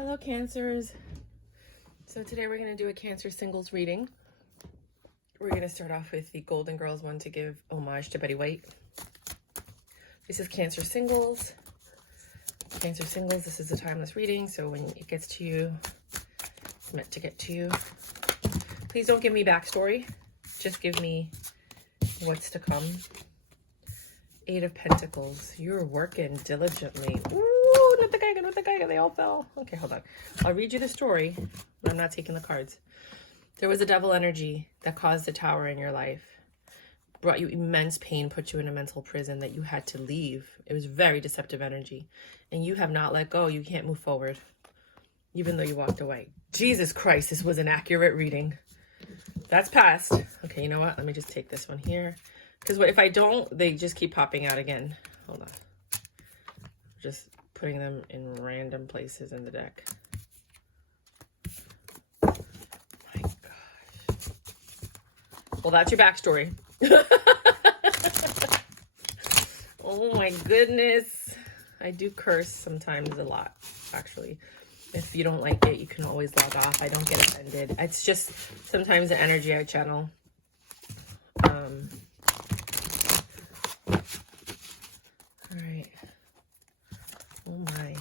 Hello, Cancers. So today we're going to do a Cancer singles reading. We're going to start off with the Golden Girls one to give homage to Betty White. This is Cancer singles. Cancer singles, this is a timeless reading, so when it gets to you, it's meant to get to you. Please don't give me backstory. Just give me what's to come. Eight of Pentacles. You're working diligently. Ooh, not the guy. They all fell. Okay, hold on. I'll read you the story, but I'm not taking the cards. There was a devil energy that caused the tower in your life. Brought you immense pain, put you in a mental prison that you had to leave. It was very deceptive energy. And you have not let go. You can't move forward, even though you walked away. Jesus Christ, this was an accurate reading. That's past. Okay, you know what? Let me just take this one here. Because if I don't, they just keep popping out again. Hold on. Just putting them in random places in the deck. My gosh. Well, that's your backstory. Oh my goodness. I do curse sometimes a lot, actually. If you don't like it, you can always log off. I don't get offended. It's just sometimes the energy I channel. All right. Oh my.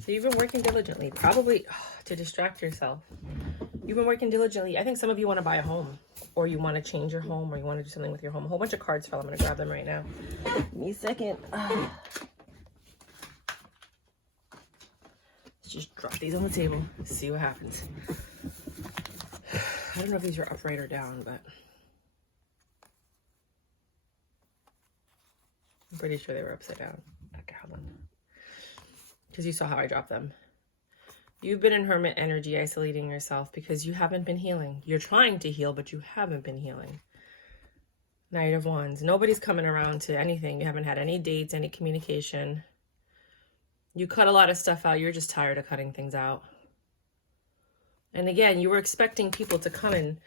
So you've been working diligently, probably to distract yourself. You've been working diligently. I think some of you want to buy a home, or you want to change your home, or you want to do something with your home. A whole bunch of cards fell. I'm going to grab them right now. Give me a second. Let's just drop these on the table. See what happens. I don't know if these are upright or down, but I'm pretty sure they were upside down. Okay, hold on. Because you saw how I dropped them. You've been in hermit energy, isolating yourself because you haven't been healing. You're trying to heal, but you haven't been healing. Knight of Wands. Nobody's coming around to anything. You haven't had any dates, any communication. You cut a lot of stuff out. You're just tired of cutting things out. And again, you were expecting people to come in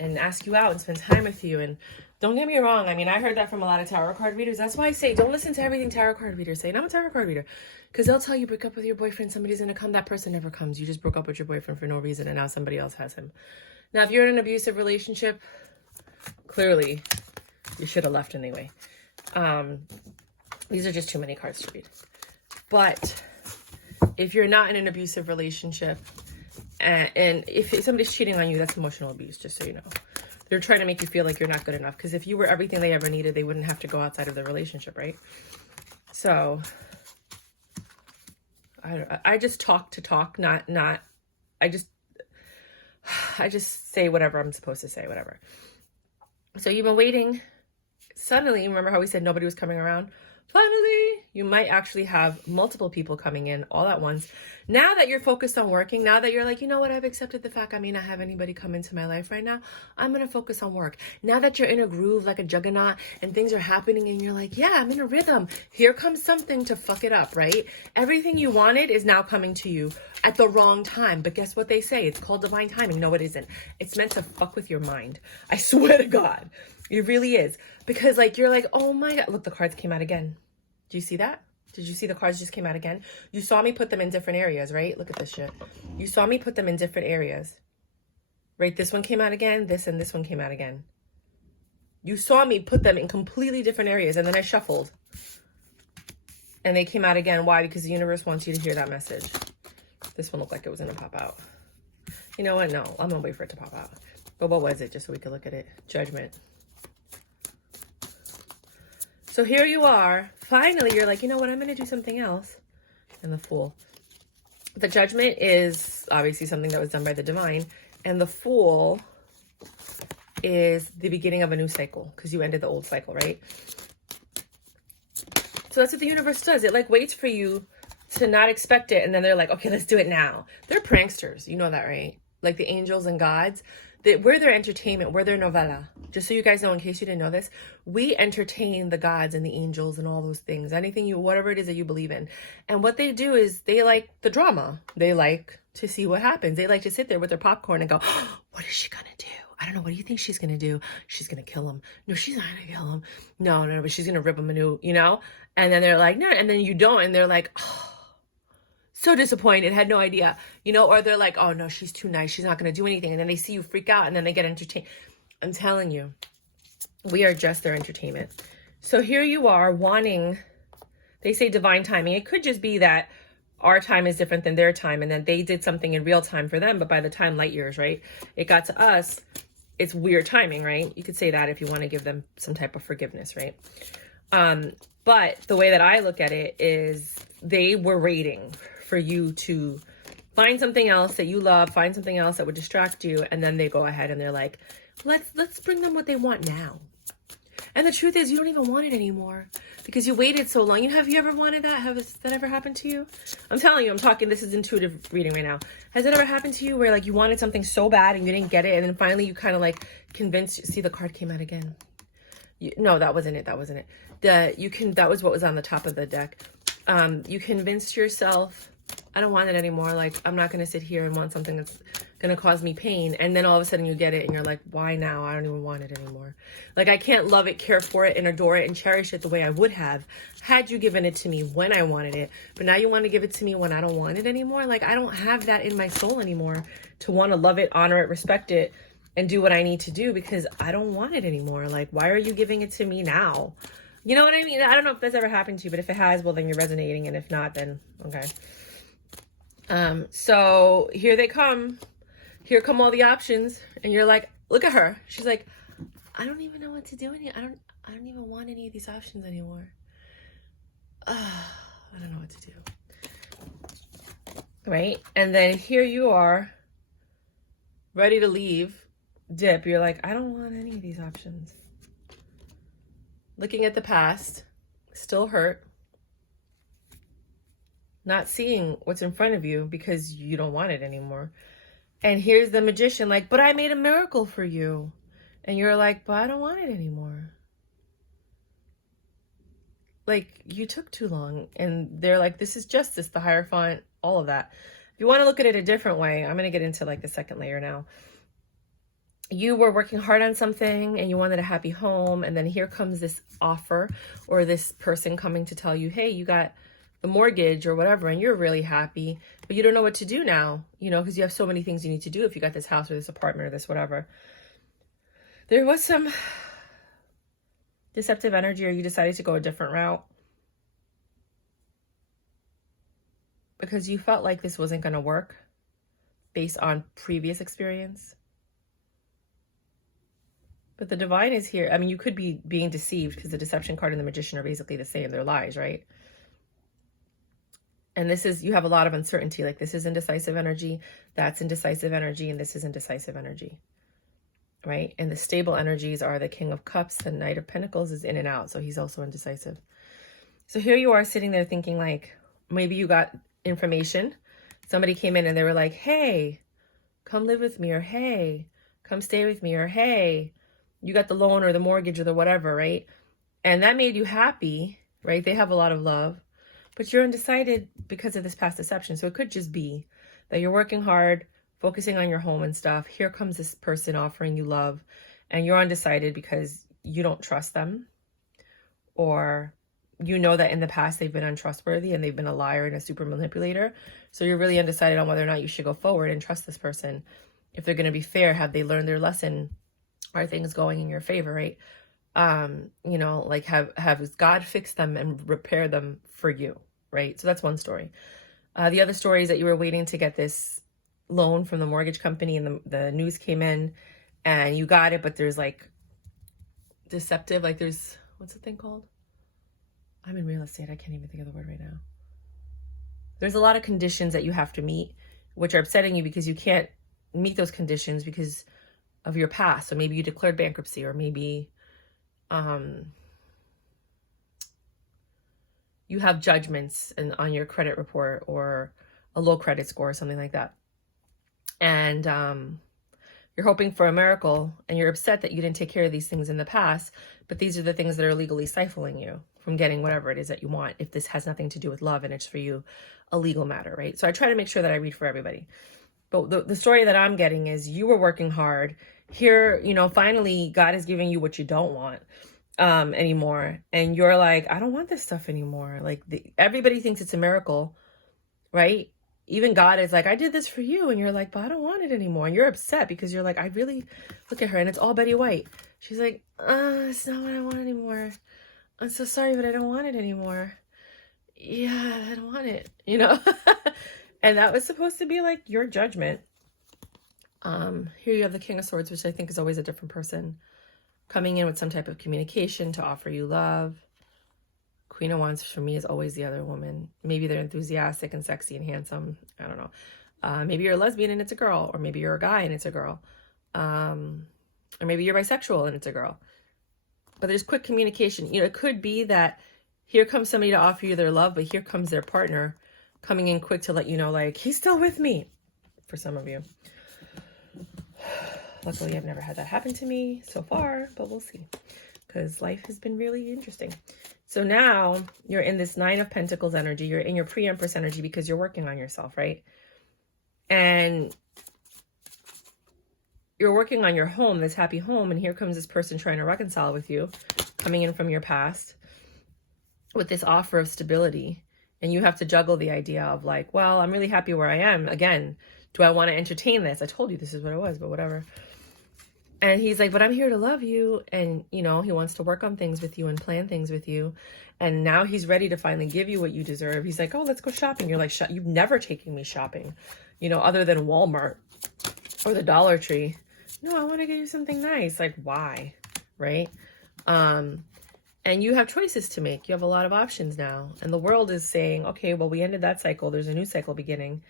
and ask you out and spend time with you. And don't get me wrong. I mean, I heard that from a lot of tarot card readers. That's why I say don't listen to everything tarot card readers say. And I'm a tarot card reader. Because they'll tell you break up with your boyfriend. Somebody's going to come. That person never comes. You just broke up with your boyfriend for no reason. And now somebody else has him. Now, if you're in an abusive relationship, clearly you should have left anyway. These are just too many cards to read. But if you're not in an abusive relationship, and if somebody's cheating on you, that's emotional abuse, just so you know. They're trying to make you feel like you're not good enough. Because if you were everything they ever needed, they wouldn't have to go outside of the relationship, right? So, I just talk to talk, I just say whatever I'm supposed to say, whatever. So you've been waiting. Suddenly, remember how we said nobody was coming around? Finally, you might actually have multiple people coming in all at once. Now that you're focused on working, now that you're like, you know what, I've accepted the fact I may not have anybody come into my life right now. I'm going to focus on work. Now that you're in a groove like a juggernaut and things are happening and you're like, yeah, I'm in a rhythm. Here comes something to fuck it up, right? Everything you wanted is now coming to you at the wrong time. But guess what they say? It's called divine timing. No, it isn't. It's meant to fuck with your mind. I swear to God. It really is. Because like, you're like, oh my God. Look, the cards came out again. Do you see that? Did you see the cards just came out again? You saw me put them in different areas, right? Look at this shit. You saw me put them in different areas. Right? This one came out again. This and this one came out again. You saw me put them in completely different areas. And then I shuffled. And they came out again. Why? Because the universe wants you to hear that message. This one looked like it was going to pop out. You know what? No. I'm going to wait for it to pop out. But what was it? Just so we could look at it. Judgment. So here you are. Finally, you're like, you know what? I'm going to do something else. And the Fool. The Judgment is obviously something that was done by the divine. And the Fool is the beginning of a new cycle. Because you ended the old cycle, right? So that's what the universe does. It like waits for you to not expect it. And then they're like, okay, let's do it now. They're pranksters. You know that, right? Like the angels and gods. We're their entertainment. We're their novella. Just so you guys know, in case you didn't know this, we entertain the gods and the angels and all those things. Anything whatever it is that you believe in. And what they do is they like the drama. They like to see what happens. They like to sit there with their popcorn and go, oh, what is she going to do? I don't know. What do you think she's going to do? She's going to kill him. No, she's not going to kill him. No, but she's going to rip him a new, you know? And then they're like, no. And then you don't. And they're like, oh. so disappointed, had no idea, you know, or they're like, oh no, she's too nice, she's not going to do anything. And then they see you freak out and then they get entertained. I'm telling you, we are just their entertainment. So here you are wanting, they say divine timing. It could just be that our time is different than their time, and then they did something in real time for them, but by the time light years, right, it got to us, it's weird timing, right? You could say that if you want to give them some type of forgiveness, right? But the way that I look at it is they were waiting for you to find something else that you love, find something else that would distract you, and then they go ahead and they're like, let's bring them what they want now. And the truth is, you don't even want it anymore because you waited so long. Have you ever wanted that? Has that ever happened to you? I'm telling you, I'm talking, this is intuitive reading right now. Has it ever happened to you where like you wanted something so bad and you didn't get it, and then finally you kind of like convinced, see, the card came out again. No, that wasn't it. That wasn't it. That was what was on the top of the deck. You convinced yourself, I don't want it anymore. Like, I'm not going to sit here and want something that's going to cause me pain. And then all of a sudden you get it and you're like, why now? I don't even want it anymore. Like, I can't love it, care for it, and adore it and cherish it the way I would have had you given it to me when I wanted it. But now you want to give it to me when I don't want it anymore. Like, I don't have that in my soul anymore to want to love it, honor it, respect it, and do what I need to do because I don't want it anymore. Like, why are you giving it to me now? You know what I mean? I don't know if that's ever happened to you, but if it has, well, then you're resonating. And if not, then okay. So here they come. Here come all the options. And you're like, look at her. She's like, I don't even know what to do. I don't even want any of these options anymore. I don't know what to do. Right? And then here you are, ready to leave. Dip. You're like, I don't want any of these options. Looking at the past, still hurt. Not seeing what's in front of you because you don't want it anymore. And here's the magician like, but I made a miracle for you. And you're like, but I don't want it anymore. Like, you took too long. And they're like, this is justice, the Hierophant, all of that. If you want to look at it a different way, I'm going to get into like the second layer now. You were working hard on something and you wanted a happy home. And then here comes this offer or this person coming to tell you, hey, you got the mortgage or whatever, and you're really happy, but you don't know what to do now, you know, because you have so many things you need to do if you got this house or this apartment or this whatever. There was some deceptive energy, or you decided to go a different route because you felt like this wasn't going to work based on previous experience. But the divine is here. I mean, you could be being deceived because the deception card and the magician are basically the same. They're lies, right? And this is, you have a lot of uncertainty. Like, this is indecisive energy, that's indecisive energy, and this is indecisive energy, right? And the stable energies are the King of Cups, the Knight of Pentacles is in and out, so he's also indecisive. So here you are sitting there thinking like, maybe you got information. Somebody came in and they were like, hey, come live with me, or hey, come stay with me, or hey, you got the loan or the mortgage or the whatever, right? And that made you happy, right? They have a lot of love. But you're undecided because of this past deception. So it could just be that you're working hard, focusing on your home and stuff. Here comes this person offering you love, and you're undecided because you don't trust them. Or you know that in the past they've been untrustworthy and they've been a liar and a super manipulator. So you're really undecided on whether or not you should go forward and trust this person. If they're going to be fair, have they learned their lesson? Are things going in your favor, right? You know, like have God fix them and repair them for you, right? So that's one story. The other story is that you were waiting to get this loan from the mortgage company, and the news came in and you got it, but there's like deceptive, like there's, what's the thing called? I'm in real estate. I can't even think of the word right now. There's a lot of conditions that you have to meet, which are upsetting you because you can't meet those conditions because of your past. So maybe you declared bankruptcy, or maybe you have judgments on your credit report, or a low credit score or something like that. And you're hoping for a miracle, and you're upset that you didn't take care of these things in the past, but these are the things that are legally stifling you from getting whatever it is that you want, if this has nothing to do with love and it's for you a legal matter, right? So I try to make sure that I read for everybody. But the story that I'm getting is you were working hard. Here, you know, finally God is giving you what you don't want anymore. And you're like, I don't want this stuff anymore. Like everybody thinks it's a miracle, right? even God is like, I did this for you. And you're like, but I don't want it anymore. And you're upset because you're like, I really, look at her and it's all Betty White. She's like, it's not what I want anymore. I'm so sorry, but I don't want it anymore. Yeah, I don't want it, you know? And that was supposed to be like your judgment. Here you have the King of Swords, which I think is always a different person coming in with some type of communication to offer you love. Queen of Wands for me is always the other woman. Maybe they're enthusiastic and sexy and handsome. I don't know. Maybe you're a lesbian and it's a girl, or maybe you're a guy and it's a girl. Or maybe you're bisexual and it's a girl. But there's quick communication. You know, it could be that here comes somebody to offer you their love, but here comes their partner coming in quick to let you know, like, he's still with me, for some of you. Luckily, I've never had that happen to me so far, but we'll see, because life has been really interesting. So now you're in this Nine of Pentacles energy. You're in your pre-Empress energy because you're working on yourself, right? And you're working on your home, this happy home, and here comes this person trying to reconcile with you, coming in from your past with this offer of stability. And you have to juggle the idea of like, well, I'm really happy where I am. Again, do I want to entertain this? I told you this is what it was, but whatever. And he's like, but I'm here to love you. And, you know, he wants to work on things with you and plan things with you. And now he's ready to finally give you what you deserve. He's like, oh, let's go shopping. You're like, you've never taken me shopping, you know, other than Walmart or the Dollar Tree. No, I want to get you something nice. Like, why? Right? And you have choices to make. You have a lot of options now. And the world is saying, okay, well, we ended that cycle. There's a new cycle beginning.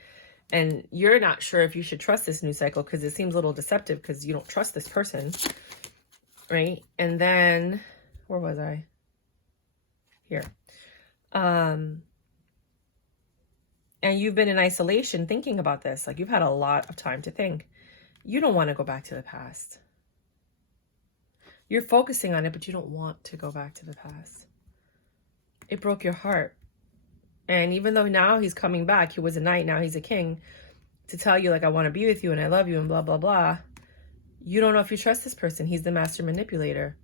And you're not sure if you should trust this new cycle because it seems a little deceptive because you don't trust this person, right? And then, where was I? Here. And you've been in isolation thinking about this. Like, you've had a lot of time to think. You don't want to go back to the past. You're focusing on it, but you don't want to go back to the past. It broke your heart. And even though now he's coming back, he was a knight, now he's a king, to tell you, like, I want to be with you and I love you and blah, blah, blah. You don't know if you trust this person. He's the master manipulator,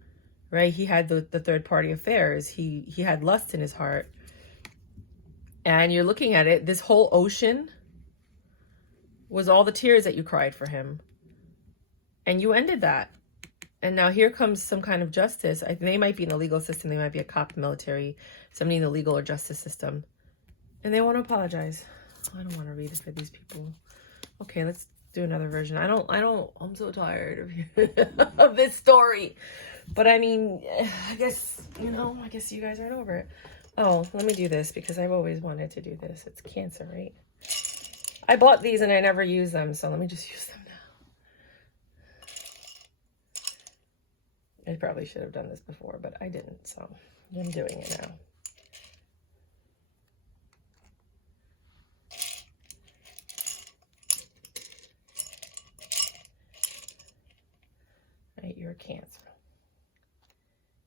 right? He had the third party affairs. He had lust in his heart. And you're looking at it, this whole ocean was all the tears that you cried for him. And you ended that. And now here comes some kind of justice. They might be in the legal system. They might be a cop, military, somebody in the legal or justice system. And they want to apologize. I don't want to read it for these people. Okay, let's do another version. I'm so tired of this story. But I mean, I guess, you know, I guess you guys aren't over it. Oh, let me do this because I've always wanted to do this. It's Cancer, right? I bought these and I never use them. So let me just use them now. I probably should have done this before, but I didn't. So I'm doing it now. Right, you're a Cancer.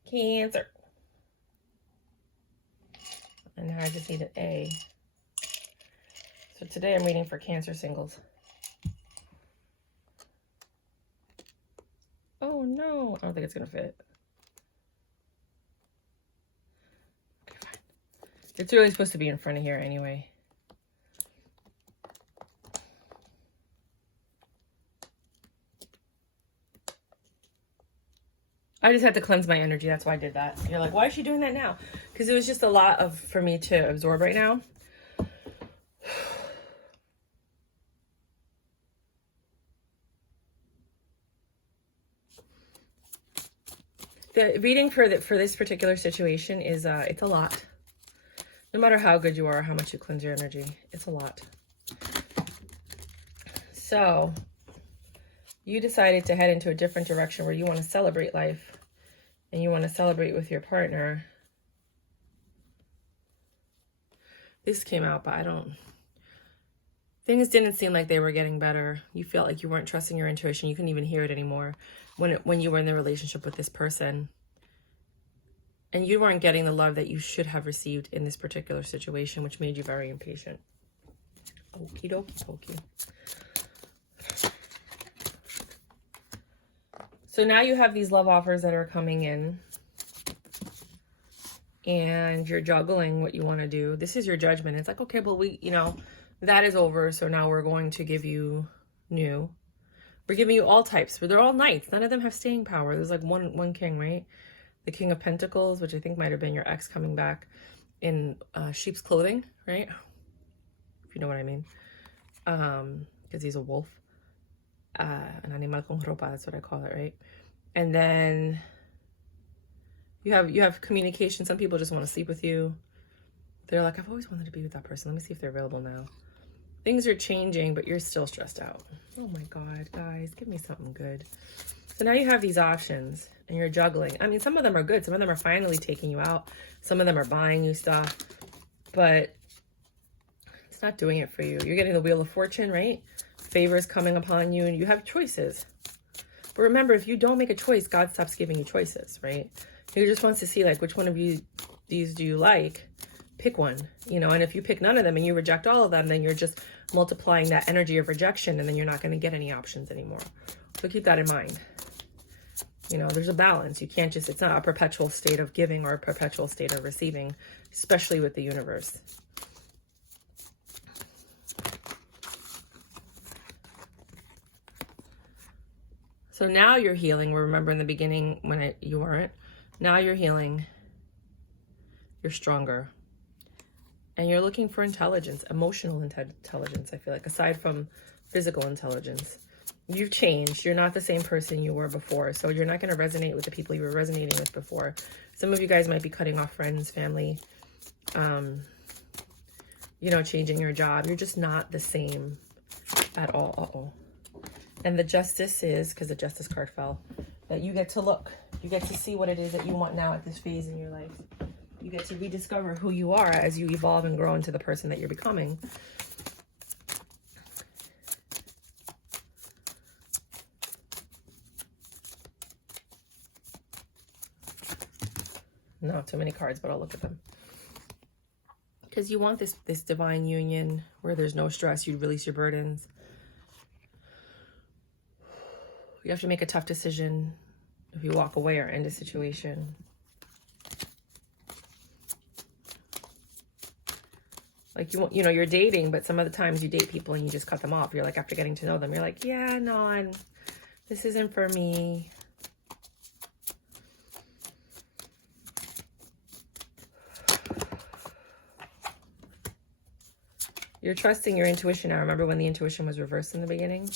Cancer. And now I just need an A. So today I'm reading for Cancer singles. Oh no, I don't think it's gonna fit. Okay, fine. It's really supposed to be in front of here anyway. I just had to cleanse my energy. That's why I did that. You're like, why is she doing that now? Because it was just a lot for me to absorb right now. The reading for this particular situation is, it's a lot. No matter how good you are, how much you cleanse your energy, it's a lot. So you decided to head into a different direction where you want to celebrate life and you want to celebrate with your partner. This came out, but things didn't seem like they were getting better. You felt like you weren't trusting your intuition. You couldn't even hear it anymore when you were in the relationship with this person. And you weren't getting the love that you should have received in this particular situation, which made you very impatient. Okie dokie pokey. So now you have these love offers that are coming in. And you're juggling what you want to do. This is your judgment. It's like, okay, but that is over. So now we're going to give you new. We're giving you all types, but they're all knights. None of them have staying power. There's like one king, right? The King of Pentacles, which I think might have been your ex coming back in sheep's clothing, right? If you know what I mean. Because he's a wolf. An animal con ropa, that's what I call it, right? And then you have communication. Some people just want to sleep with you. They're like, I've always wanted to be with that person. Let me see if they're available now. Things are changing, but you're still stressed out. Oh my God, guys, give me something good. So now you have these options and you're juggling. I mean, some of them are good. Some of them are finally taking you out. Some of them are buying you stuff, but it's not doing it for you. You're getting the Wheel of Fortune, right? Favors coming upon you and you have choices. But remember, if you don't make a choice, God stops giving you choices, right? He just wants to see like, which one of these do you like? Pick one, you know, and if you pick none of them and you reject all of them, then you're just multiplying that energy of rejection and then you're not going to get any options anymore. So keep that in mind. You know, there's a balance. You can't just, it's not a perpetual state of giving or a perpetual state of receiving, especially with the universe. So now you're healing. Remember in the beginning when you weren't. Now you're healing. You're stronger. And you're looking for intelligence, emotional intelligence, I feel like, aside from physical intelligence. You've changed. You're not the same person you were before. So you're not going to resonate with the people you were resonating with before. Some of you guys might be cutting off friends, family, you know, changing your job. You're just not the same at all. Uh-oh. And the Justice is, because the Justice card fell, that you get to look. You get to see what it is that you want now at this phase in your life. You get to rediscover who you are as you evolve and grow into the person that you're becoming. No, too many cards, but I'll look at them. Because you want this divine union where there's no stress. You release your burdens. You have to make a tough decision if you walk away or end a situation. Like, you know, you're dating, but some of the times you date people and you just cut them off. You're like, after getting to know them, you're like, yeah, no, this isn't for me. You're trusting your intuition now. Remember when the intuition was reversed in the beginning?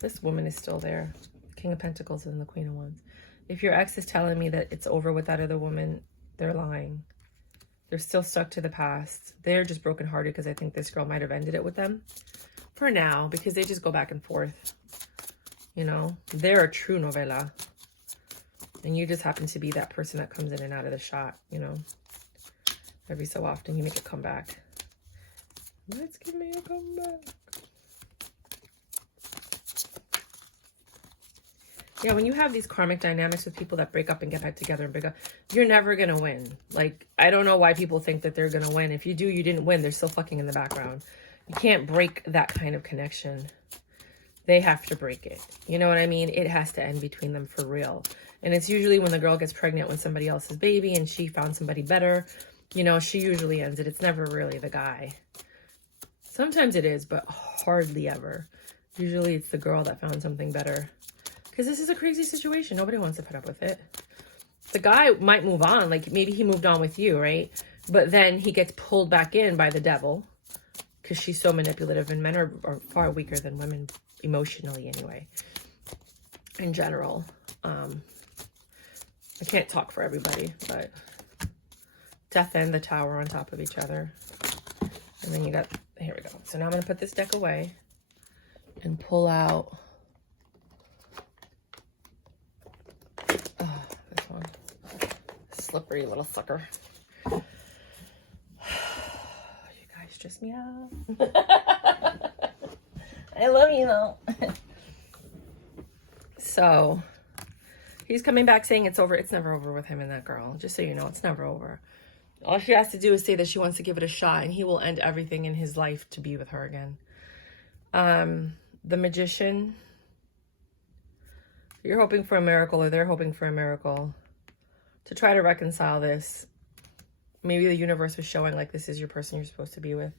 This woman is still there. King of Pentacles and the Queen of Wands. If your ex is telling me that it's over with that other woman, they're lying. They're still stuck to the past. They're just brokenhearted because I think this girl might have ended it with them. For now, because they just go back and forth. You know, they're a true novela. And you just happen to be that person that comes in and out of the shot, you know. Every so often you make a comeback. Let's give me a comeback. Yeah, when you have these karmic dynamics with people that break up and get back together and break up, you're never going to win. Like, I don't know why people think that they're going to win. If you do, you didn't win. They're still fucking in the background. You can't break that kind of connection. They have to break it. You know what I mean? It has to end between them for real. And it's usually when the girl gets pregnant with somebody else's baby and she found somebody better, you know, she usually ends it. It's never really the guy. Sometimes it is, but hardly ever. Usually it's the girl that found something better. Because this is a crazy situation. Nobody wants to put up with it. The guy might move on. Like, maybe he moved on with you, right? But then he gets pulled back in by the devil. Because she's so manipulative. And men are far weaker than women emotionally anyway. In general. I can't talk for everybody. But Death and the Tower on top of each other. And then you got... Here we go. So now I'm going to put this deck away. And pull out... Slippery little sucker. You guys stress me out. I love you though. So he's coming back saying it's over. It's never over with him and that girl. Just so you know, it's never over. All she has to do is say that she wants to give it a shot, and he will end everything in his life to be with her again. The Magician. You're hoping for a miracle, or they're hoping for a miracle. to try to reconcile this. Maybe the universe was showing like this is your person you're supposed to be with.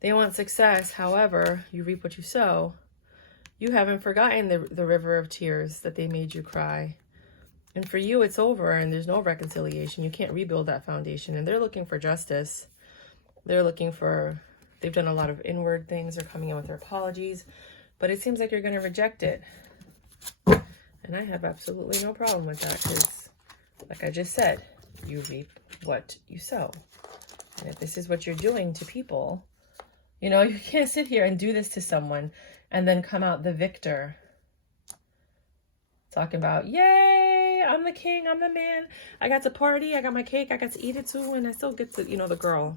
They want success. However, you reap what you sow. You haven't forgotten the river of tears that they made you cry. And for you, it's over and there's no reconciliation. You can't rebuild that foundation. And they're looking for justice. They're looking for, they've done a lot of inward things. They're coming in with their apologies. But it seems like you're going to reject it. And I have absolutely no problem with that because, like I just said, you reap what you sow. And if this is what you're doing to people, you know, you can't sit here and do this to someone and then come out the victor. Talking about, yay, I'm the king, I'm the man. I got to party, I got my cake, I got to eat it too, and I still get to, you know, the girl.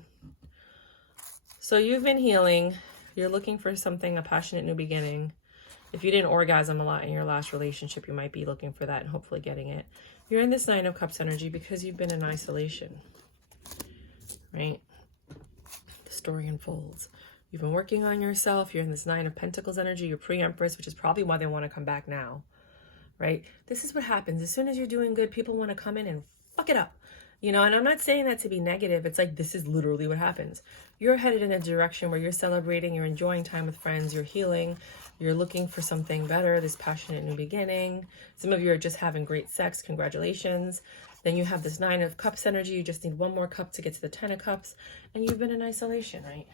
So you've been healing. You're looking for something, a passionate new beginning. If you didn't orgasm a lot in your last relationship, you might be looking for that and hopefully getting it. You're in this Nine of Cups energy because you've been in isolation, right? The story unfolds. You've been working on yourself. You're in this Nine of Pentacles energy. You're pre-Empress, which is probably why they want to come back now, right? This is what happens. As soon as you're doing good, people want to come in and fuck it up, you know? And I'm not saying that to be negative. It's like, this is literally what happens. You're headed in a direction where you're celebrating, you're enjoying time with friends, you're healing, you're looking for something better, this passionate new beginning. Some of you are just having great sex. Congratulations. Then you have this Nine of Cups energy. You just need one more cup to get to the Ten of Cups. And you've been in isolation, right?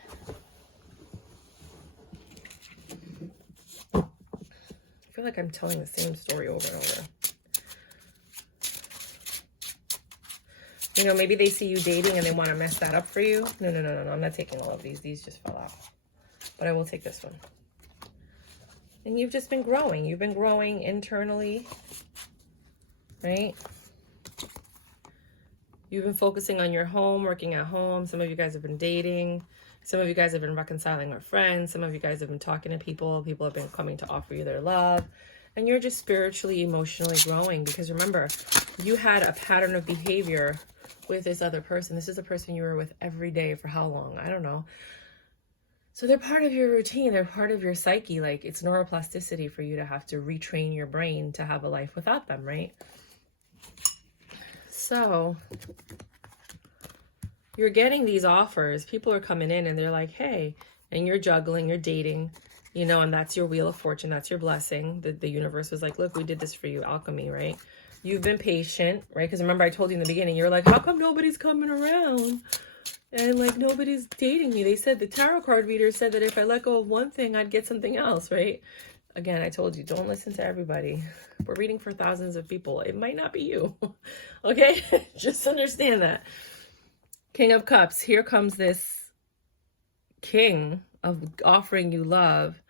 I feel like I'm telling the same story over and over. You know, maybe they see you dating and they want to mess that up for you. No. I'm not taking all of these. These just fell out. But I will take this one. And you've just been growing. You've been growing internally, right? You've been focusing on your home, working at home. Some of you guys have been dating. Some of you guys have been reconciling with friends. Some of you guys have been talking to people. People have been coming to offer you their love. And you're just spiritually, emotionally growing. Because remember, you had a pattern of behavior with this other person. This is the person you were with every day for how long? I don't know. So they're part of your routine. They're part of your psyche. Like, it's neuroplasticity for you to have to retrain your brain to have a life without them, right? So you're getting these offers. People are coming in and they're like, hey, and you're juggling, you're dating, you know, and that's your wheel of fortune. That's your blessing. The universe was like, look, we did this for you, alchemy, right? You've been patient, right? Because remember, I told you in the beginning, you're like, how come nobody's coming around? And like, nobody's dating me. They said, the tarot card reader said that if I let go of one thing, I'd get something else, right? Again, I told you, don't listen to everybody. We're reading for thousands of people. It might not be you, okay? Just understand that. King of Cups, here comes this king of offering you love,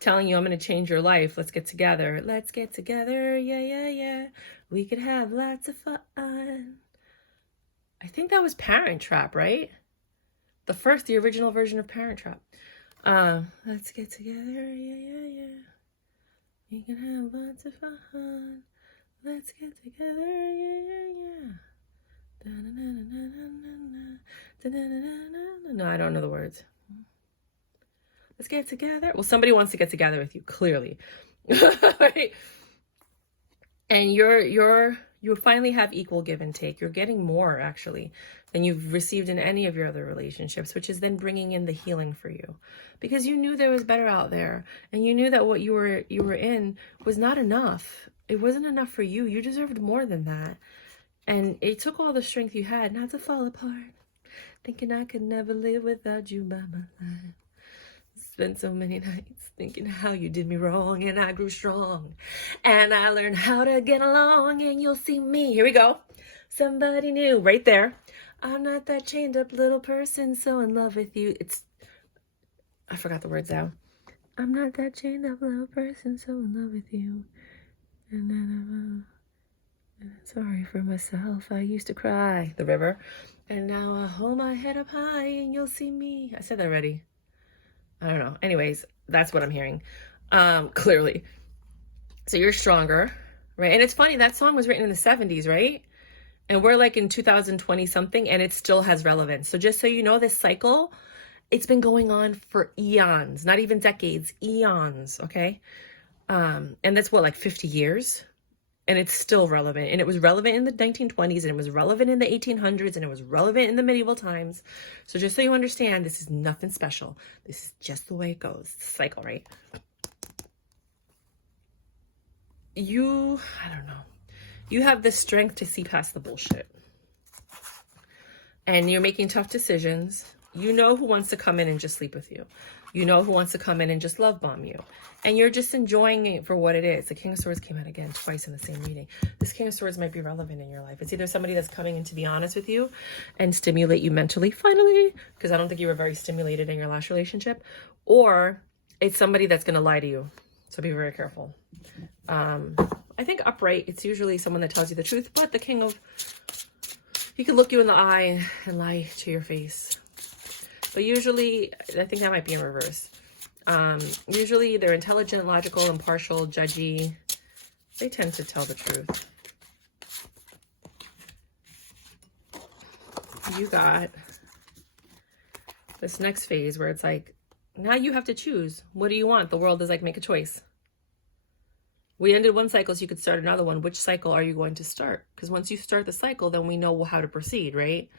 telling you, I'm going to change your life. Let's get together. Let's get together. Yeah. We could have lots of fun. I think that was Parent Trap, right? The original version of Parent Trap. Let's get together. Yeah. We can have lots of fun. Let's get together. Yeah. No, I don't know the words. Let's get together. Well, somebody wants to get together with you, clearly. Right? And you finally have equal give and take. You're getting more, actually, than you've received in any of your other relationships, which is then bringing in the healing for you. Because you knew there was better out there. And you knew that what you were in was not enough. It wasn't enough for you. You deserved more than that. And it took all the strength you had not to fall apart. Thinking I could never live without you by my side. Spent so many nights thinking how you did me wrong, and I grew strong. And I learned how to get along, and you'll see me. Here we go. Somebody new. Right there. I'm not that chained up little person so in love with you. I forgot the words now. I'm not that chained up little person so in love with you. And then sorry for myself, I used to cry. The river. And now I hold my head up high and you'll see me. I said that already. I don't know. Anyways, that's what I'm hearing. Clearly. So you're stronger, right? And it's funny, that song was written in the 70s, right? And we're like in 2020 something and it still has relevance. So just so you know, this cycle, it's been going on for eons, not even decades, eons, okay? And that's what, like 50 years? And it's still relevant. And it was relevant in the 1920s, and it was relevant in the 1800s, and it was relevant in the medieval times. So just so you understand, this is nothing special. This is just the way it goes. It's a cycle, right? I don't know. You have the strength to see past the bullshit. And you're making tough decisions. You know who wants to come in and just sleep with you. You know who wants to come in and just love bomb you. And you're just enjoying it for what it is. The King of Swords came out again twice in the same reading. This King of Swords might be relevant in your life. It's either somebody that's coming in to be honest with you and stimulate you mentally, finally, because I don't think you were very stimulated in your last relationship, or it's somebody that's going to lie to you. So be very careful. I think upright, it's usually someone that tells you the truth, but the King of, he can look you in the eye and lie to your face. But usually, I think that might be in reverse. Usually they're intelligent, logical, impartial, judgy. They tend to tell the truth. You got this next phase where it's like, now you have to choose. What do you want? The world is like, make a choice. We ended one cycle, so you could start another one. Which cycle are you going to start? Because once you start the cycle, then we know how to proceed, right?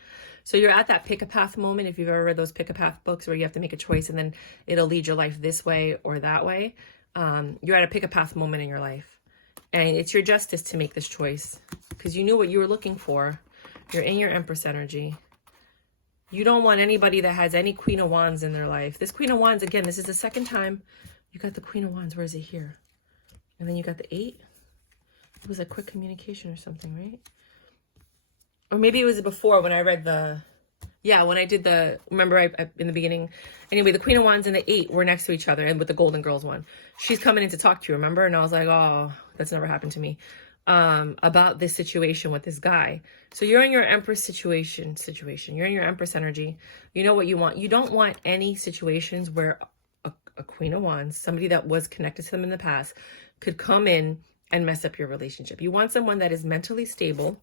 So you're at that pick a path moment. If you've ever read those pick a path books where you have to make a choice and then it'll lead your life this way or that way. You're at a pick a path moment in your life. And it's your justice to make this choice because you knew what you were looking for. You're in your Empress energy. You don't want anybody that has any Queen of Wands in their life. This Queen of Wands, again, this is the second time you got the Queen of Wands. Where is it here? And then you got the 8. It was a quick communication or something, right? Or maybe it was before when I read when I did remember in the beginning. Anyway, the Queen of Wands and the 8 were next to each other, and with the Golden Girls one. She's coming in to talk to you, remember? And I was like, oh, that's never happened to me. About this situation with this guy. So you're in your Empress situation. You're in your Empress energy. You know what you want. You don't want any situations where a Queen of Wands, somebody that was connected to them in the past, could come in and mess up your relationship. You want someone that is mentally stable,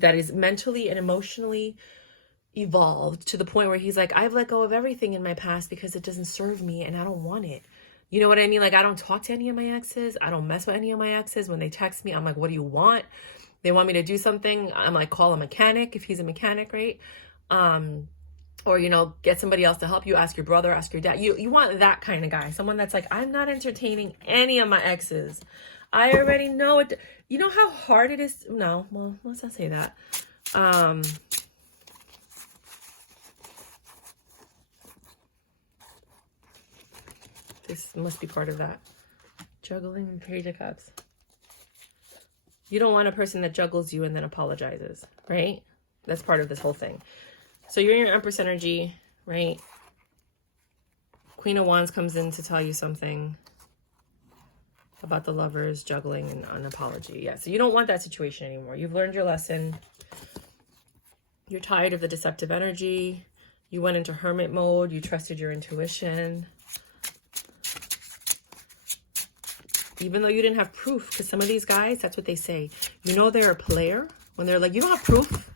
that is mentally and emotionally evolved to the point where he's like, I've let go of everything in my past because it doesn't serve me and I don't want it. You know what I mean? Like, I don't talk to any of my exes. I don't mess with any of my exes. When they text me, I'm like, what do you want? They want me to do something. I'm like, call a mechanic if he's a mechanic, right? Or, get somebody else to help you. Ask your brother, ask your dad. You want that kind of guy. Someone that's like, I'm not entertaining any of my exes. I already know it. You know how hard it is? No, well, let's not say that. This must be part of that. Juggling and Page of Cups. You don't want a person that juggles you and then apologizes, right? That's part of this whole thing. So you're in your Empress energy, right? Queen of Wands comes in to tell you something about the lovers, juggling, and an apology. Yeah, so you don't want that situation anymore. You've learned your lesson. You're tired of the deceptive energy. You went into hermit mode. You trusted your intuition. Even though you didn't have proof, because some of these guys, that's what they say. They're a player when they're like, you don't have proof.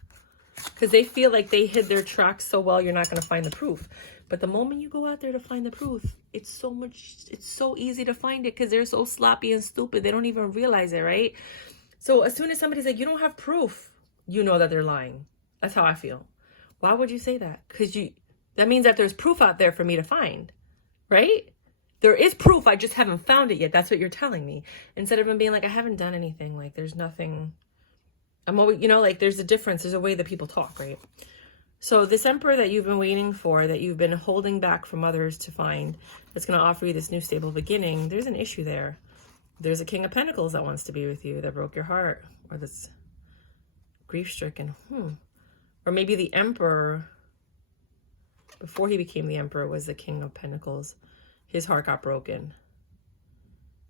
Because they feel like they hid their tracks so well, you're not going to find the proof. But the moment you go out there to find the proof, it's so easy to find it because they're so sloppy and stupid. They don't even realize it, right? So as soon as somebody's like, you don't have proof, you know that they're lying. That's how I feel. Why would you say that? Because that means that there's proof out there for me to find, right? There is proof, I just haven't found it yet. That's what you're telling me. Instead of them being like, I haven't done anything. Like, there's nothing. I'm always, there's a difference. There's a way that people talk, right? So this Emperor that you've been waiting for, that you've been holding back from others to find, that's going to offer you this new stable beginning, there's an issue there. There's a King of Pentacles that wants to be with you, that broke your heart, or that's grief-stricken. Or maybe the Emperor, before he became the Emperor, was the King of Pentacles. His heart got broken.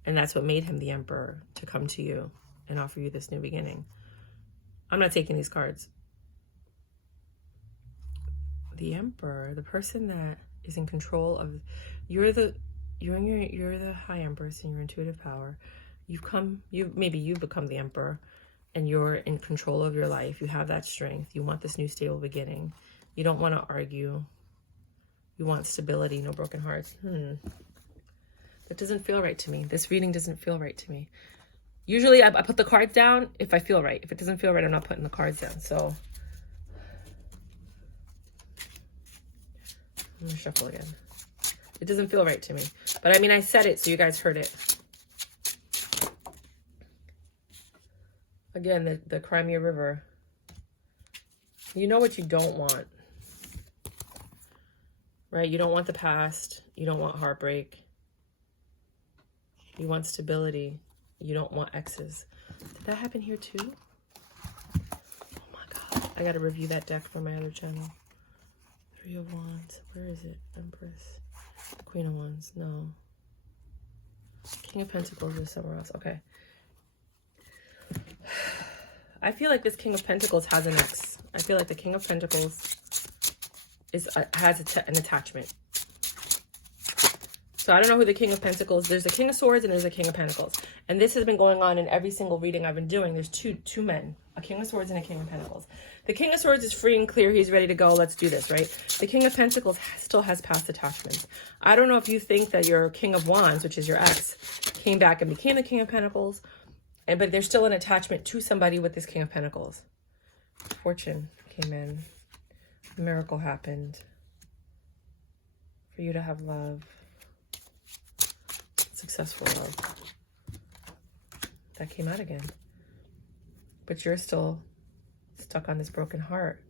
And that's what made him the Emperor, to come to you and offer you this new beginning. I'm not taking these cards. The Emperor, the person that is in control of, you're the High Empress in your intuitive power. Maybe you've become the Emperor and you're in control of your life. You have that strength. You want this new stable beginning. You don't want to argue. You want stability, no broken hearts. That doesn't feel right to me. This reading doesn't feel right to me. Usually I put the cards down if I feel right. If it doesn't feel right, I'm not putting the cards down. So I'm gonna shuffle again. It doesn't feel right to me. But I mean, I said it, so you guys heard it. Again, the Crimea River. You know what you don't want. Right? You don't want the past. You don't want heartbreak. You want stability. You don't want exes. Did that happen here too? Oh my God. I got to review that deck for my other channel. Three of Wands. Where is it? Empress. Queen of Wands. No. King of Pentacles is somewhere else. Okay. I feel like this King of Pentacles has an ex. I feel like the King of Pentacles has an attachment. So I don't know who the King of Pentacles. There's a King of Swords and there's a King of Pentacles. And this has been going on in every single reading I've been doing. There's two men, a King of Swords and a King of Pentacles. The King of Swords is free and clear. He's ready to go. Let's do this, right? The King of Pentacles still has past attachments. I don't know if you think that your King of Wands, which is your ex, came back and became the King of Pentacles, but there's still an attachment to somebody with this King of Pentacles. Fortune came in. A miracle happened. For you to have love. Successful love. That came out again. But you're still stuck on this broken heart.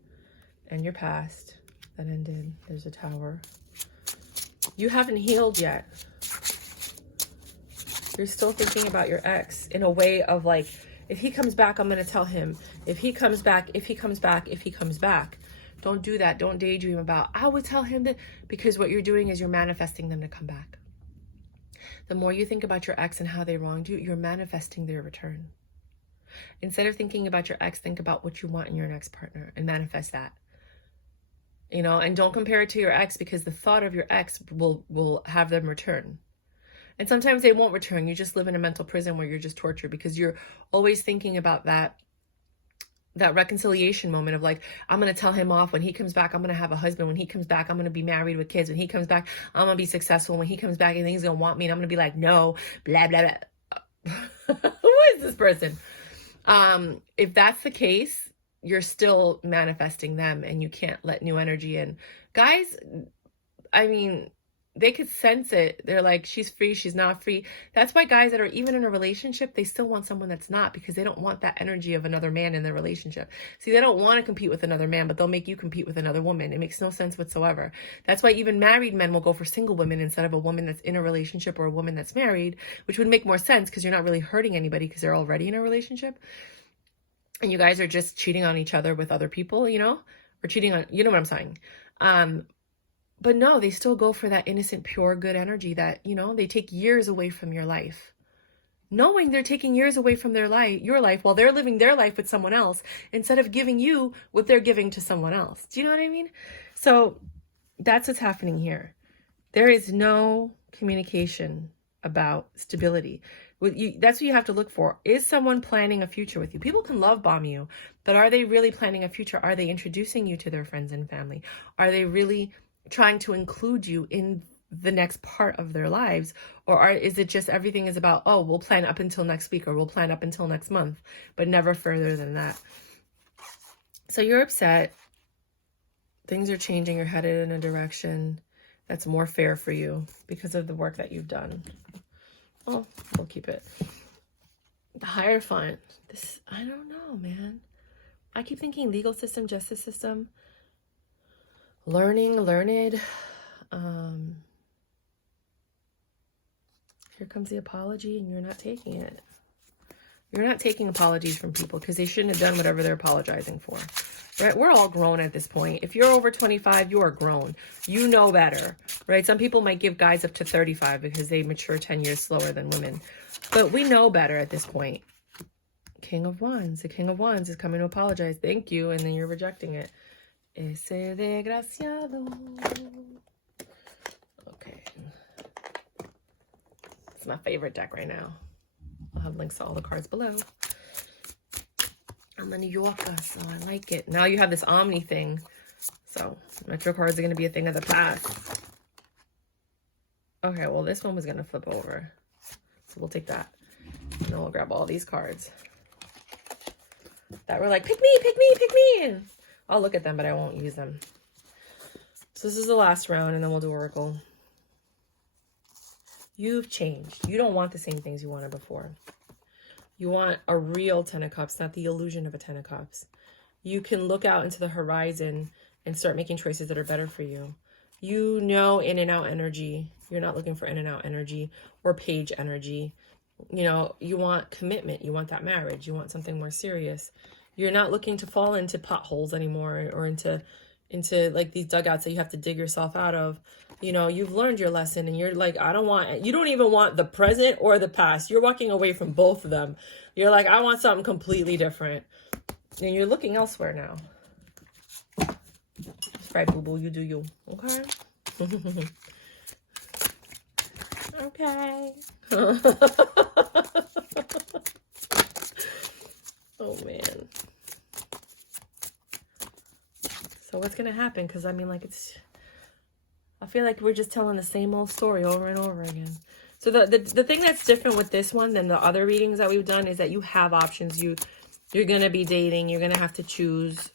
And your past. That ended. There's a Tower. You haven't healed yet. You're still thinking about your ex in a way of like, if he comes back, I'm going to tell him. If he comes back, if he comes back, if he comes back. Don't do that. Don't daydream about, I would tell him that, because what you're doing is you're manifesting them to come back. The more you think about your ex and how they wronged you, you're manifesting their return. Instead of thinking about your ex, think about what you want in your next partner and manifest that. You know, and don't compare it to your ex, because the thought of your ex will have them return. And sometimes they won't return. You just live in a mental prison where you're just tortured because you're always thinking about that reconciliation moment of like, I'm going to tell him off. When he comes back, I'm going to have a husband. When he comes back, I'm going to be married with kids. When he comes back, I'm going to be successful. When he comes back, I think he's going to want me. And I'm going to be like, no, blah, blah, blah. Who is this person? If that's the case, you're still manifesting them and you can't let new energy in. Guys, I mean, they could sense it. They're like, she's free, she's not free. That's why guys that are even in a relationship, they still want someone that's not, because they don't want that energy of another man in their relationship. See, they don't want to compete with another man, but they'll make you compete with another woman. It makes no sense whatsoever. That's why even married men will go for single women instead of a woman that's in a relationship or a woman that's married, which would make more sense because you're not really hurting anybody because they're already in a relationship. And you guys are just cheating on each other with other people, you know, or cheating on, you know what I'm saying? But no, they still go for that innocent, pure, good energy that, you know, they take years away from your life. Knowing they're taking years away from your life, while they're living their life with someone else, instead of giving you what they're giving to someone else. Do you know what I mean? So that's what's happening here. There is no communication about stability. That's what you have to look for. Is someone planning a future with you? People can love bomb you, but are they really planning a future? Are they introducing you to their friends and family? Are they really trying to include you in the next part of their lives? Or is it just everything is about, oh, we'll plan up until next week, or we'll plan up until next month, but never further than that? So you're upset. Things are changing. You're headed in a direction that's more fair for you because of the work that you've done. Oh, we'll keep it. The Hierophant. This, I don't know, man. I keep thinking legal system, justice system. Learned. Here comes the apology, and you're not taking it. You're not taking apologies from people because they shouldn't have done whatever they're apologizing for. Right? We're all grown at this point. If you're over 25, you are grown. You know better, right? Some people might give guys up to 35 because they mature 10 years slower than women. But we know better at this point. King of Wands. The King of Wands is coming to apologize. Thank you. And then you're rejecting it. Ese desgraciado. Okay. It's my favorite deck right now. I'll have links to all the cards below. I'm a New Yorker, so I like it. Now you have this Omni thing. So Metro cards are going to be a thing of the past. Okay, well, this one was going to flip over. So we'll take that. And then we'll grab all these cards that were like, pick me, pick me, pick me. And I'll look at them, but I won't use them. So this is the last round, and then we'll do Oracle. You've changed. You don't want the same things you wanted before. You want a real 10 of Cups, not the illusion of a 10 of Cups. You can look out into the horizon and start making choices that are better for you. You know, in and out energy. You're not looking for in and out energy or page energy. You know, you want commitment. You want that marriage. You want something more serious. You're not looking to fall into potholes anymore, or into like these dugouts that you have to dig yourself out of. You know, you've learned your lesson, and you're like, you don't even want the present or the past. You're walking away from both of them. You're like, I want something completely different. And you're looking elsewhere now. That's right, boo-boo. You do you. Okay? Okay. Oh, man. So what's going to happen? Because, I mean, like, I feel like we're just telling the same old story over and over again. So the thing that's different with this one than the other readings that we've done is that you have options. You're going to be dating. You're going to have to choose.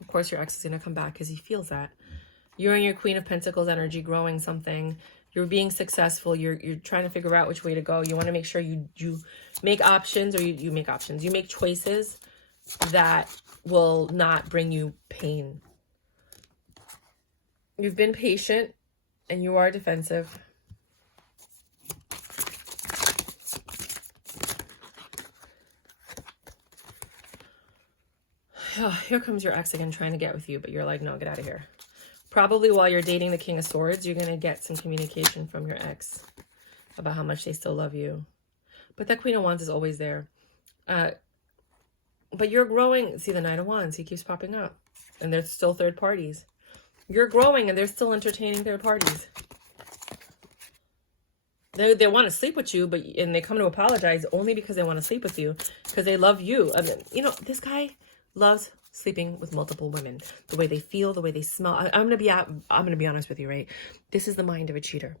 Of course, your ex is going to come back because he feels that. You're in your Queen of Pentacles energy, growing something. You're being successful. You're trying to figure out which way to go. You want to make sure you make options, or you make options. You make choices that will not bring you pain. You've been patient and you are defensive. Oh, here comes your ex again trying to get with you, but you're like, no, get out of here. Probably while you're dating the King of Swords, you're going to get some communication from your ex about how much they still love you. But that Queen of Wands is always there. But you're growing. See, the Knight of Wands, he keeps popping up. And there's still third parties. You're growing and they're still entertaining third parties. They want to sleep with you, and they come to apologize only because they want to sleep with you, because they love you. I mean, you know, this guy loves sleeping with multiple women. The way they feel, the way they smell. I'm gonna be honest with you, right? This is the mind of a cheater.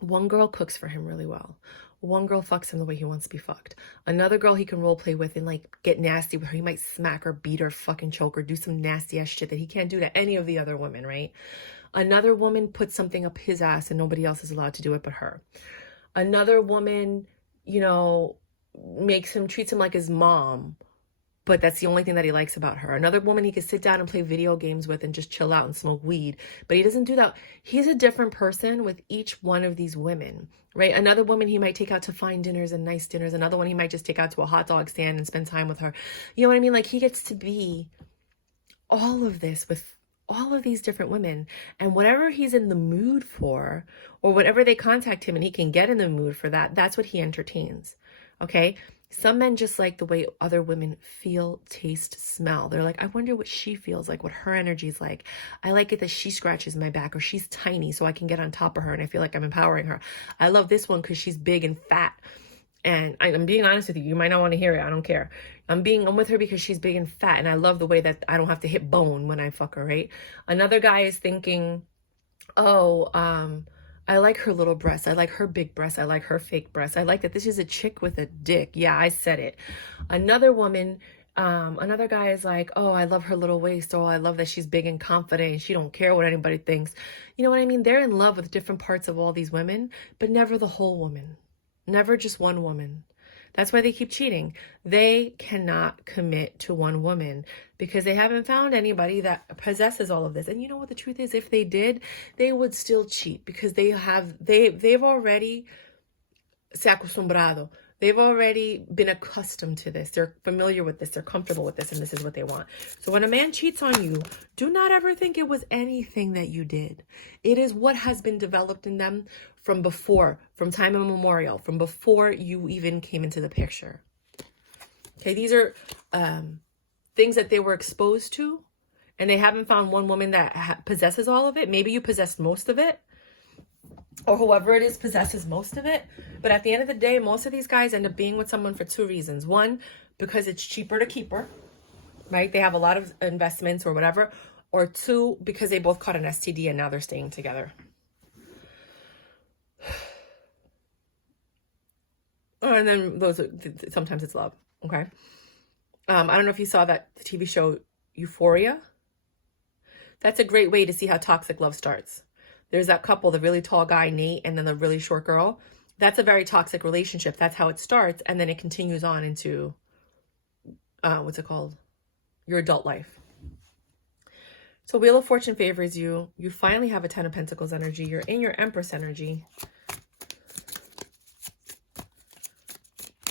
One girl cooks for him really well. One girl fucks him the way he wants to be fucked. Another girl he can role play with and like get nasty with her. He might smack her, beat her, fucking choke her, do some nasty ass shit that he can't do to any of the other women, right? Another woman puts something up his ass and nobody else is allowed to do it but her. Another woman, you know, treats him like his mom, but that's the only thing that he likes about her. Another woman he could sit down and play video games with and just chill out and smoke weed, but he doesn't do that. He's a different person with each one of these women, right? Another woman he might take out to fine dinners and nice dinners. Another one he might just take out to a hot dog stand and spend time with her. You know what I mean? Like, he gets to be all of this with all of these different women, and whatever he's in the mood for, or whatever they contact him and he can get in the mood for, that's what he entertains. Okay. Some men just like the way other women feel, taste, smell. They're like, I wonder what she feels like, what her energy is like. I like it that she scratches my back, or she's tiny so I can get on top of her and I feel like I'm empowering her. I love this one because she's big and fat. And I'm being honest with you. You might not want to hear it. I don't care. I'm with her because she's big and fat. And I love the way that I don't have to hit bone when I fuck her, right? Another guy is thinking, oh, I like her little breasts. I like her big breasts. I like her fake breasts. I like that this is a chick with a dick. Yeah, I said it. Another woman, another guy is like, oh, I love her little waist. Oh, I love that she's big and confident and she don't care what anybody thinks. You know what I mean? They're in love with different parts of all these women, but never the whole woman. Never just one woman. That's why they keep cheating. They cannot commit to one woman because they haven't found anybody that possesses all of this. And you know what the truth is? If they did, they would still cheat because they've already se acostumbrado. They've already been accustomed to this. They're familiar with this. They're comfortable with this, and this is what they want. So when a man cheats on you, do not ever think it was anything that you did. It is what has been developed in them from before, from time immemorial, from before you even came into the picture. Okay, these are things that they were exposed to, and they haven't found one woman that possesses all of it. Maybe you possessed most of it, or whoever it is possesses most of it. But at the end of the day, most of these guys end up being with someone for two reasons. One, because it's cheaper to keep her, right? They have a lot of investments or whatever. Or two, because they both caught an STD and now they're staying together. Oh, and then those sometimes it's love. Okay. I don't know if you saw that TV show Euphoria. That's a great way to see how toxic love starts. There's that couple, the really tall guy, Nate, and then the really short girl. That's a very toxic relationship. That's how it starts. And then it continues on into, what's it called? Your adult life. So Wheel of Fortune favors you. You finally have a 10 of Pentacles energy. You're in your Empress energy.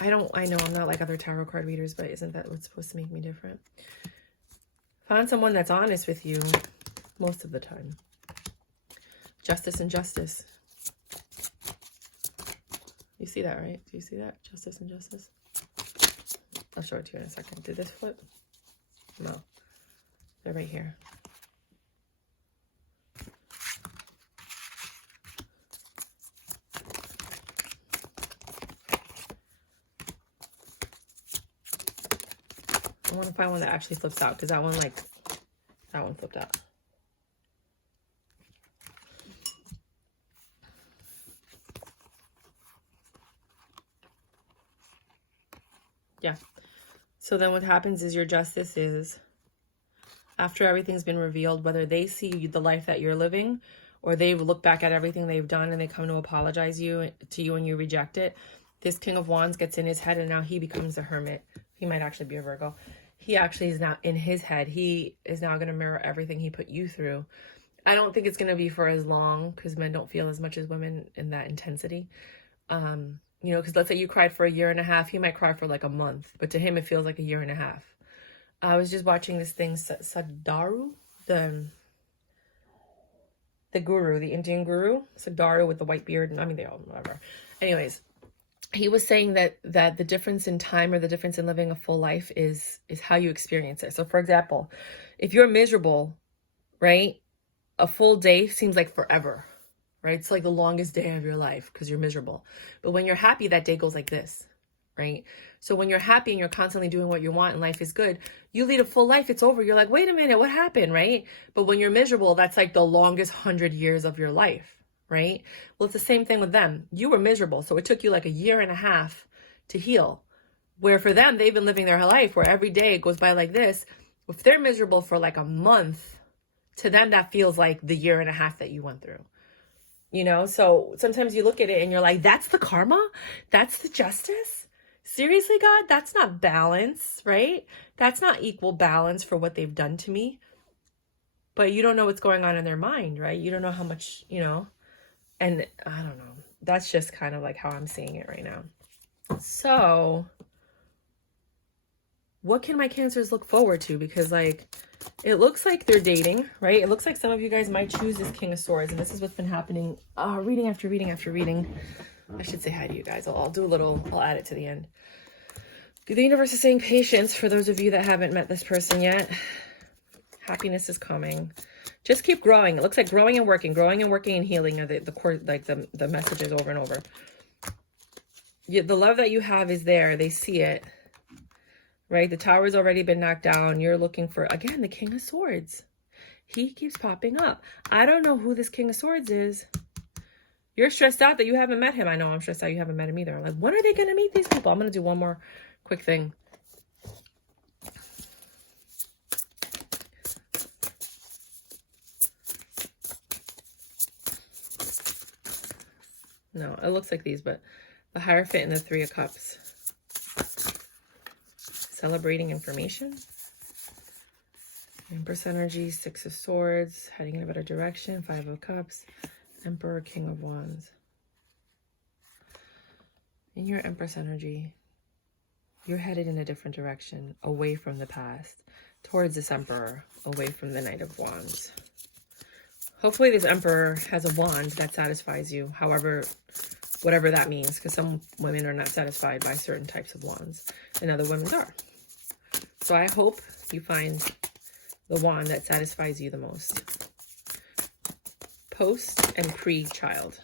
I know I'm not like other tarot card readers, but isn't that what's supposed to make me different? Find someone that's honest with you most of the time. Justice and justice. You see that, right? Do you see that? Justice and justice. I'll show it to you in a second. Did this flip? No. They're right here. I want to find one that actually flips out, because that one flipped out. Yeah. So then what happens is your justice is, after everything's been revealed, whether they see the life that you're living or they look back at everything they've done and they come to apologize to you and you reject it, this King of Wands gets in his head and now he becomes a hermit. He might actually be a Virgo. He actually is now in his head. He is now going to mirror everything he put you through. I don't think it's going to be for as long, because men don't feel as much as women in that intensity. You know, because let's say you cried for a year and a half, he might cry for like a month, but to him it feels like a year and a half. I was just watching this thing, Sadhguru, the guru, the Indian guru, Sadhguru with the white beard, and I mean, they all, whatever. Anyways, he was saying that the difference in time, or the difference in living a full life, is how you experience it. So for example, if you're miserable, right, a full day seems like forever, right? It's like the longest day of your life because you're miserable. But when you're happy, that day goes like this, right? So when you're happy and you're constantly doing what you want and life is good, you lead a full life, it's over. You're like, wait a minute, what happened, right? But when you're miserable, that's like the longest 100 years of your life, right? Well, it's the same thing with them. You were miserable, so it took you like a year and a half to heal. Where for them, they've been living their life where every day goes by like this. If they're miserable for like a month, to them, that feels like the year and a half that you went through. You know, so sometimes you look at it and you're like, that's the karma? That's the justice? Seriously, God? That's not balance, right? That's not equal balance for what they've done to me. But you don't know what's going on in their mind, right? You don't know how much, you know, and I don't know. That's just kind of like how I'm seeing it right now. So what can my Cancers look forward to? Because like, it looks like they're dating, right? It looks like some of you guys might choose this King of Swords, and this is what's been happening. Reading after reading after reading. I should say hi to you guys. I'll do a little, I'll add it to the end. The universe is saying patience for those of you that haven't met this person yet. Happiness is coming. Just keep growing. It looks like growing and working and healing are the messages over and over. The love that you have is there. They see it. Right? The tower's already been knocked down. You're looking for, again, the King of Swords. He keeps popping up. I don't know who this King of Swords is. You're stressed out that you haven't met him. I know I'm stressed out you haven't met him either. I'm like, when are they going to meet these people? I'm going to do one more quick thing. No, it looks like these, but the Hierophant and the Three of Cups. Celebrating information. Empress energy, Six of Swords, heading in a better direction, Five of Cups, Emperor, King of Wands. In your Empress energy, you're headed in a different direction, away from the past, towards this Emperor, away from the Knight of Wands. Hopefully this Emperor has a wand that satisfies you, however, whatever that means, because some women are not satisfied by certain types of wands, and other women are. So I hope you find the wand that satisfies you the most. Post and pre-child.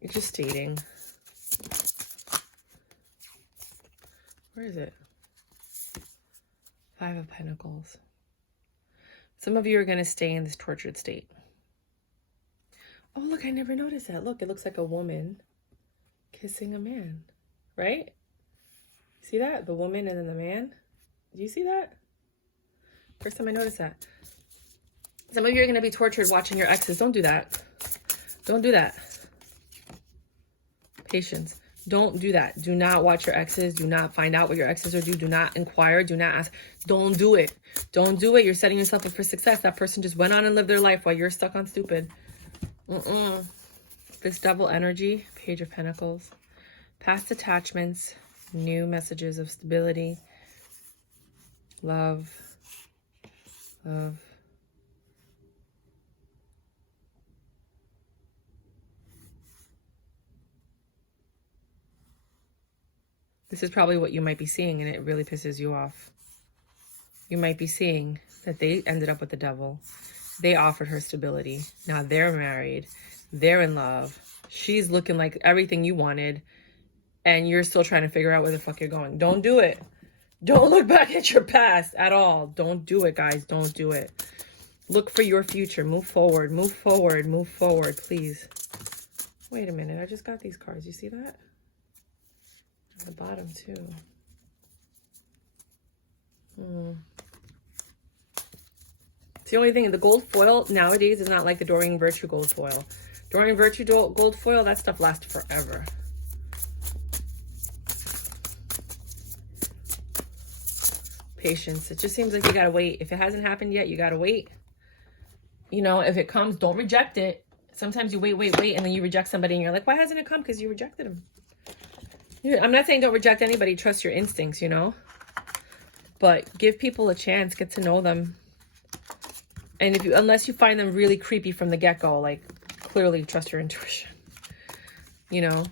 You're just dating. Where is it? Five of Pentacles. Some of you are going to stay in this tortured state. Oh, look, I never noticed that. Look, it looks like a woman kissing a man, right? See that? The woman and then the man. Do you see that? First time I noticed that. Some of you are going to be tortured watching your exes. Don't do that. Don't do that. Patience. Don't do that. Do not watch your exes. Do not find out what your exes are doing. Do not inquire. Do not ask. Don't do it. Don't do it. You're setting yourself up for success. That person just went on and lived their life while you're stuck on stupid. This double energy, Page of Pentacles. Past attachments, new messages of stability, love, love. This is probably what you might be seeing, and it really pisses you off. You might be seeing that they ended up with the devil. They offered her stability. Now they're married. They're in love. She's looking like everything you wanted, and you're still trying to figure out where the fuck you're going. Don't do it. Don't look back at your past at all. Don't do it, guys. Don't do it. Look for your future. Move forward. Move forward. Move forward, please. Wait a minute. I just got these cards. You see that? At the bottom, too. It's the only thing. The gold foil nowadays is not like the Doreen Virtue gold foil. Doreen Virtue gold foil, that stuff lasts forever. Patience. It just seems like you gotta wait. If it hasn't happened yet, you gotta wait. You know, if it comes, don't reject it. Sometimes you wait, and then you reject somebody and you're like, why hasn't it come? Because you rejected them. I'm not saying don't reject anybody. Trust your instincts, you know. But give people a chance. Get to know them. And if you, unless you find them really creepy from the get-go, like, clearly trust your intuition. You know.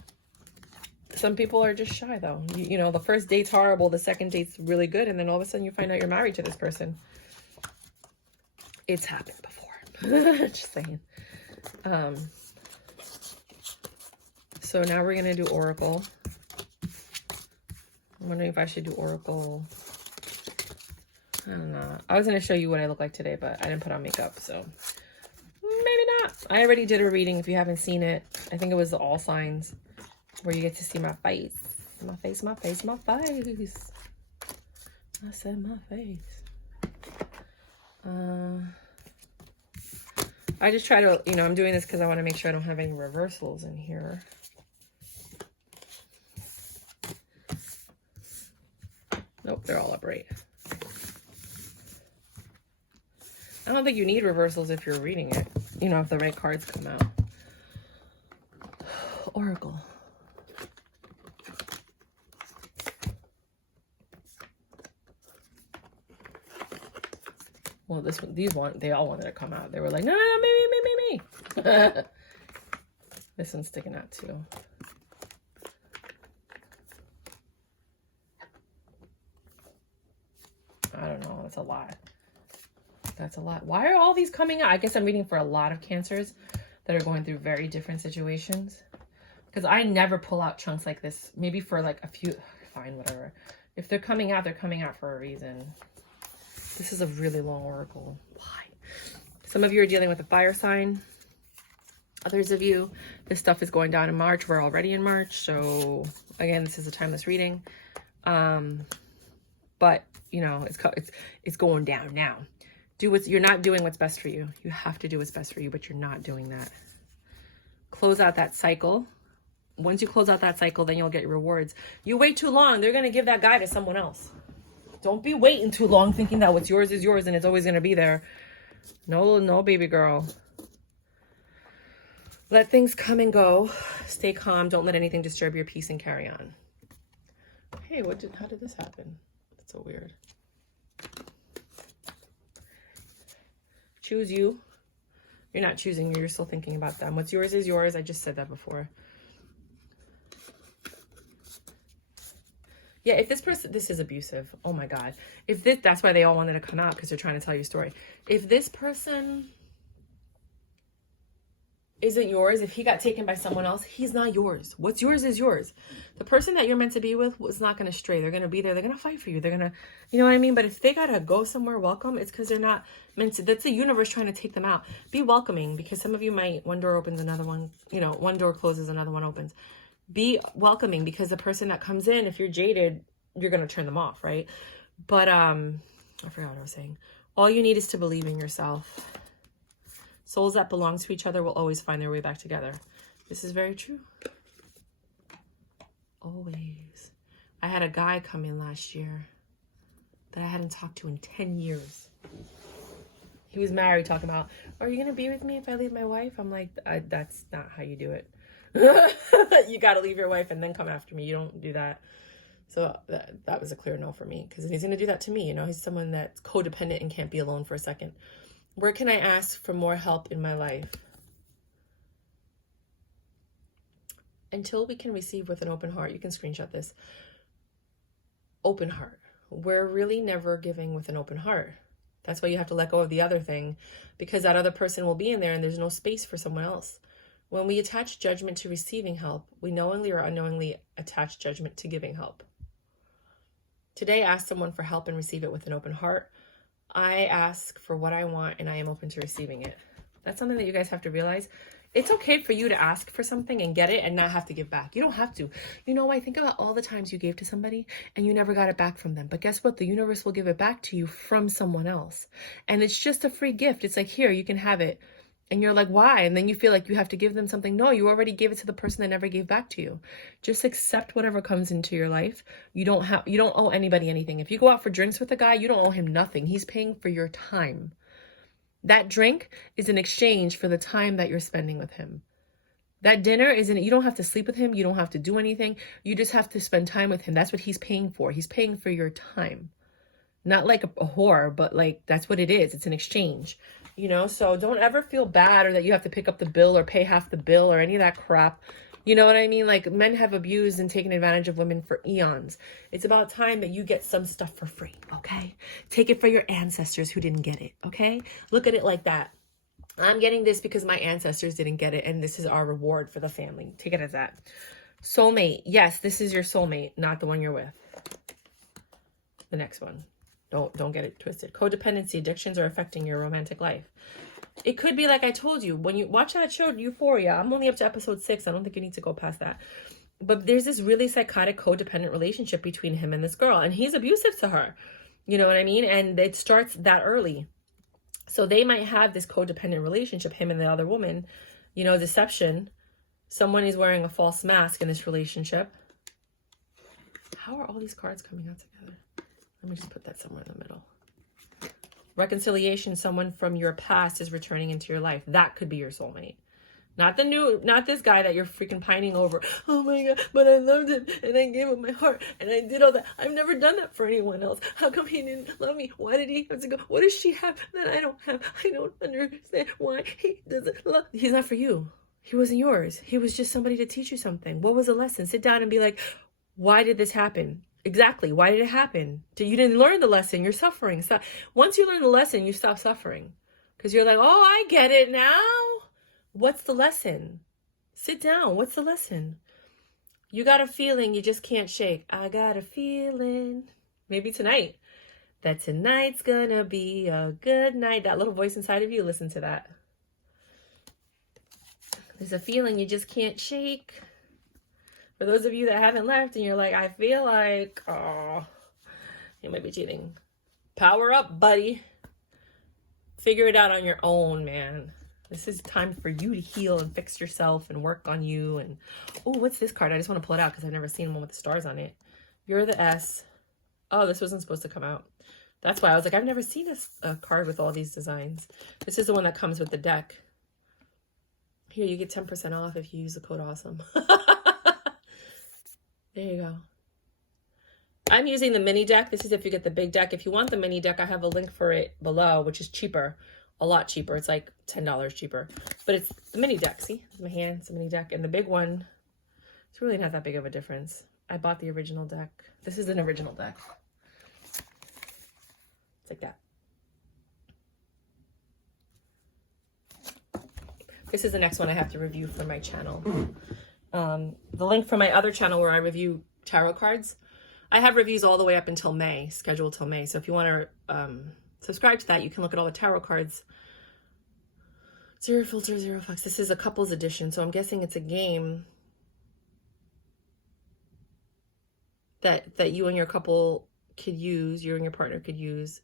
Some people are just shy, though. You know, the first date's horrible. The second date's really good. And then all of a sudden you find out you're married to this person. It's happened before. Just saying. So now we're going to do Oracle. I'm wondering if I should do Oracle. I don't know. I was going to show you what I look like today, but I didn't put on makeup, so maybe not. I already did a reading if you haven't seen it. I think it was the All Signs, where you get to see my face. My face, my face, my face. I said my face. I just try to, you know, I'm doing this because I want to make sure I don't have any reversals in here. Nope, they're all upright. I don't think you need reversals if you're reading it. You know, if the right cards come out. Oracle. Well, this one, these one, they all wanted to come out. They were like, no, me. This one's sticking out too. I don't know. That's a lot. That's a lot. Why are all these coming out? I guess I'm reading for a lot of Cancers that are going through very different situations. Because I never pull out chunks like this. Maybe for like a few. Fine, whatever. If they're coming out for a reason. This is a really long oracle. Why? Some of you are dealing with a fire sign. Others of you, this stuff is going down in March. We're already in March. So, again, this is a timeless reading. But, you know, it's going down now. You're not doing what's best for you. You have to do what's best for you, but you're not doing that. Close out that cycle. Once you close out that cycle, then you'll get your rewards. You wait too long, they're going to give that guy to someone else. Don't be waiting too long thinking that what's yours is yours and it's always going to be there. No, baby girl. Let things come and go. Stay calm. Don't let anything disturb your peace and carry on. Hey, how did this happen? That's so weird. Choose you. You're not choosing you. You're still thinking about them. What's yours is yours. I just said that before. Yeah, if this person, this is abusive. Oh my God. That's why they all wanted to come out, because they're trying to tell your story. If this person isn't yours, if he got taken by someone else, he's not yours. What's yours is yours. The person that you're meant to be with is not going to stray. They're going to be there. They're going to fight for you. They're going to, you know what I mean? But if they got to go somewhere, welcome, it's because they're not meant to. That's the universe trying to take them out. Be welcoming, because some of you might, one door opens, another one, you know, one door closes, another one opens. Be welcoming, because the person that comes in, if you're jaded, you're going to turn them off, right? But I forgot what I was saying. All you need is to believe in yourself. Souls that belong to each other will always find their way back together. This is very true. Always. I had a guy come in last year that I hadn't talked to in 10 years. He was married, talking about, are you going to be with me if I leave my wife? I'm like, that's not how you do it. You got to leave your wife and then come after me. You don't do that. So that was a clear no for me, because he's going to do that to me. You know, he's someone that's codependent and can't be alone for a second. Where can I ask for more help in my life? Until we can receive with an open heart. You can screenshot this. Open heart. We're really never giving with an open heart. That's why you have to let go of the other thing, because that other person will be in there and there's no space for someone else. When we attach judgment to receiving help, we knowingly or unknowingly attach judgment to giving help. Today, ask someone for help and receive it with an open heart. I ask for what I want and I am open to receiving it. That's something that you guys have to realize. It's okay for you to ask for something and get it and not have to give back. You don't have to. You know, I think about all the times you gave to somebody and you never got it back from them. But guess what? The universe will give it back to you from someone else. And it's just a free gift. It's like, here, you can have it. And you're like, why? And then you feel like you have to give them something. No, you already gave it to the person that never gave back to you. Just accept whatever comes into your life. You don't owe anybody anything. If you go out for drinks with a guy, you don't owe him nothing. He's paying for your time. That drink is an exchange for the time that you're spending with him. That dinner you don't have to sleep with him. You don't have to do anything. You just have to spend time with him. That's what he's paying for. He's paying for your time. Not like a whore, but like, that's what it is. It's an exchange, you know? So don't ever feel bad or that you have to pick up the bill or pay half the bill or any of that crap. You know what I mean? Like, men have abused and taken advantage of women for eons. It's about time that you get some stuff for free, okay? Take it for your ancestors who didn't get it, okay? Look at it like that. I'm getting this because my ancestors didn't get it, and this is our reward for the family. Take it as that. Soulmate. Yes, this is your soulmate, not the one you're with. The next one. Don't get it twisted. Codependency, addictions are affecting your romantic life. It could be like I told you, when you watch that show, Euphoria, I'm only up to episode 6. I don't think you need to go past that. But there's this really psychotic codependent relationship between him and this girl, and he's abusive to her. You know what I mean? And it starts that early. So they might have this codependent relationship, him and the other woman, you know, deception. Someone is wearing a false mask in this relationship. How are all these cards coming out together? Let me just put that somewhere in the middle. Reconciliation, someone from your past is returning into your life. That could be your soulmate. Not this guy that you're freaking pining over. Oh my God, but I loved him and I gave him my heart and I did all that. I've never done that for anyone else. How come he didn't love me? Why did he have to go? What does she have that I don't have? I don't understand why he doesn't love. He's not for you. He wasn't yours. He was just somebody to teach you something. What was the lesson? Sit down and be like, why did this happen? Exactly. Why did it happen? You didn't learn the lesson. You're suffering. So once you learn the lesson, you stop suffering. Because you're like, oh, I get it now. What's the lesson? Sit down. What's the lesson? You got a feeling you just can't shake. I got a feeling. Maybe tonight. That tonight's gonna be a good night. That little voice inside of you, listen to that. There's a feeling you just can't shake. For those of you that haven't left and you're like, I feel like, oh, you might be cheating. Power up, buddy. Figure it out on your own, man. This is time for you to heal and fix yourself and work on you. And, oh, what's this card? I just want to pull it out because I've never seen one with the stars on it. You're the S. Oh, this wasn't supposed to come out. That's why I was like, I've never seen a card with all these designs. This is the one that comes with the deck. Here, you get 10% off if you use the code AWESOME. There you go. I'm using the mini deck. This is if you get the big deck. If you want the mini deck, I have a link for it below, which is cheaper. A lot cheaper. It's like $10 cheaper. But it's the mini deck. See? It's my hand. It's a mini deck. And the big one, it's really not that big of a difference. I bought the original deck. This is an original deck. It's like that. This is the next one I have to review for my channel. The link for my other channel where I review tarot cards, I have reviews all the way up until May, scheduled till May. So if you want to subscribe to that, you can look at all the tarot cards. Zero filter, zero fucks. This is a couples edition, so I'm guessing it's a game. that you and your couple could use, you and your partner could use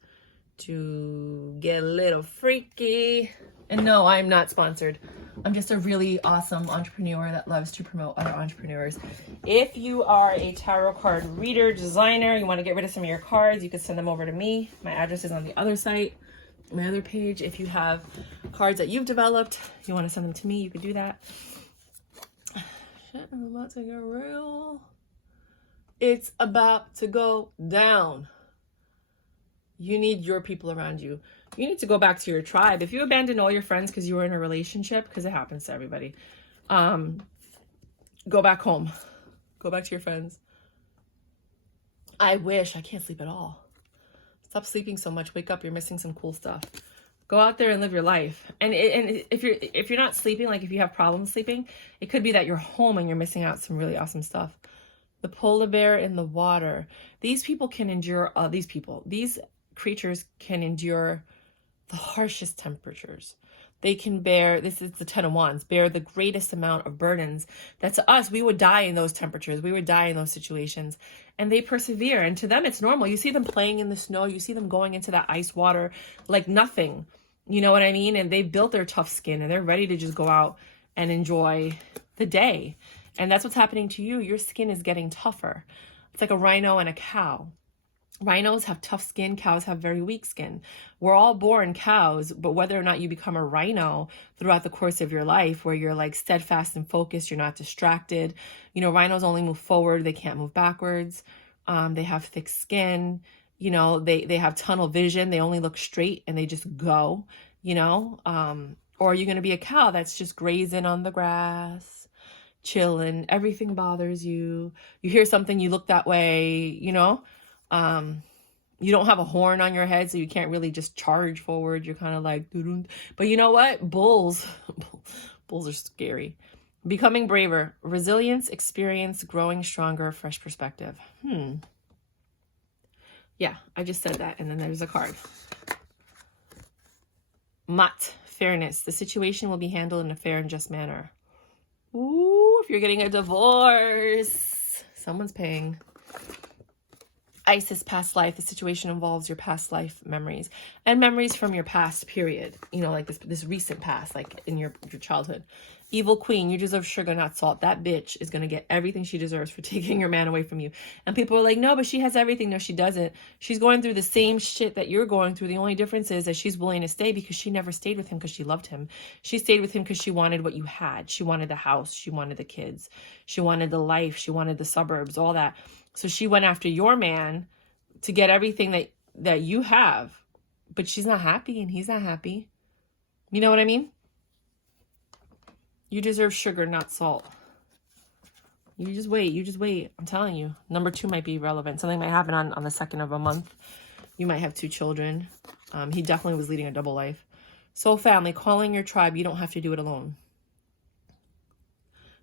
to get a little freaky. And no, I'm not sponsored. I'm just a really awesome entrepreneur that loves to promote other entrepreneurs. If you are a tarot card reader, designer, you want to get rid of some of your cards, you can send them over to me. My address is on the other site, my other page. If you have cards that you've developed, you want to send them to me, you could do that. Shit, I'm about to get real. It's about to go down. You need your people around you. You need to go back to your tribe. If you abandon all your friends because you were in a relationship, because it happens to everybody, go back home. Go back to your friends. I can't sleep at all. Stop sleeping so much. Wake up. You're missing some cool stuff. Go out there and live your life. And if you're not sleeping, like if you have problems sleeping, it could be that you're home and you're missing out some really awesome stuff. The polar bear in the water. These people can endure, these creatures can endure the harshest temperatures. They can bear, this is the 10 of Wands, bear the greatest amount of burdens that to us, we would die in those temperatures. We would die in those situations. And they persevere. And to them, it's normal. You see them playing in the snow. You see them going into that ice water like nothing. You know what I mean? And they've built their tough skin and they're ready to just go out and enjoy the day. And that's what's happening to you. Your skin is getting tougher. It's like a rhino and a cow. Rhinos have tough skin. Cows have very weak skin. We're all born cows, but whether or not you become a rhino throughout the course of your life, where you're like steadfast and focused, you're not distracted. You know, rhinos only move forward. They can't move backwards. They have thick skin. You know, they have tunnel vision. They only look straight and they just go, you know. Or are you going to be a cow that's just grazing on the grass, chilling? Everything bothers you. You hear something, you look that way, you know. You don't have a horn on your head, so you can't really just charge forward. You're kind of like, doo-doo. But you know what? Bulls are scary. Becoming braver, resilience, experience, growing stronger, fresh perspective. Yeah, I just said that. And then there's a card. Mat, fairness. The situation will be handled in a fair and just manner. Ooh, if you're getting a divorce, someone's paying. Isis, past life. The situation involves your past life memories and memories from your past period. You know, like this recent past, like in your childhood. Evil queen, you deserve sugar, not salt. That bitch is going to get everything she deserves for taking your man away from you. And people are like, no, but she has everything. No, she doesn't. She's going through the same shit that you're going through. The only difference is that she's willing to stay because she never stayed with him because she loved him. She stayed with him because she wanted what you had. She wanted the house. She wanted the kids. She wanted the life. She wanted the suburbs, all that. So she went after your man to get everything that you have, but she's not happy and he's not happy. You know what I mean? You deserve sugar, not salt. You just wait. I'm telling you. Number 2 might be relevant. Something might happen on the 2nd of a month. You might have 2 children. He definitely was leading a double life. Soul family, calling your tribe. You don't have to do it alone.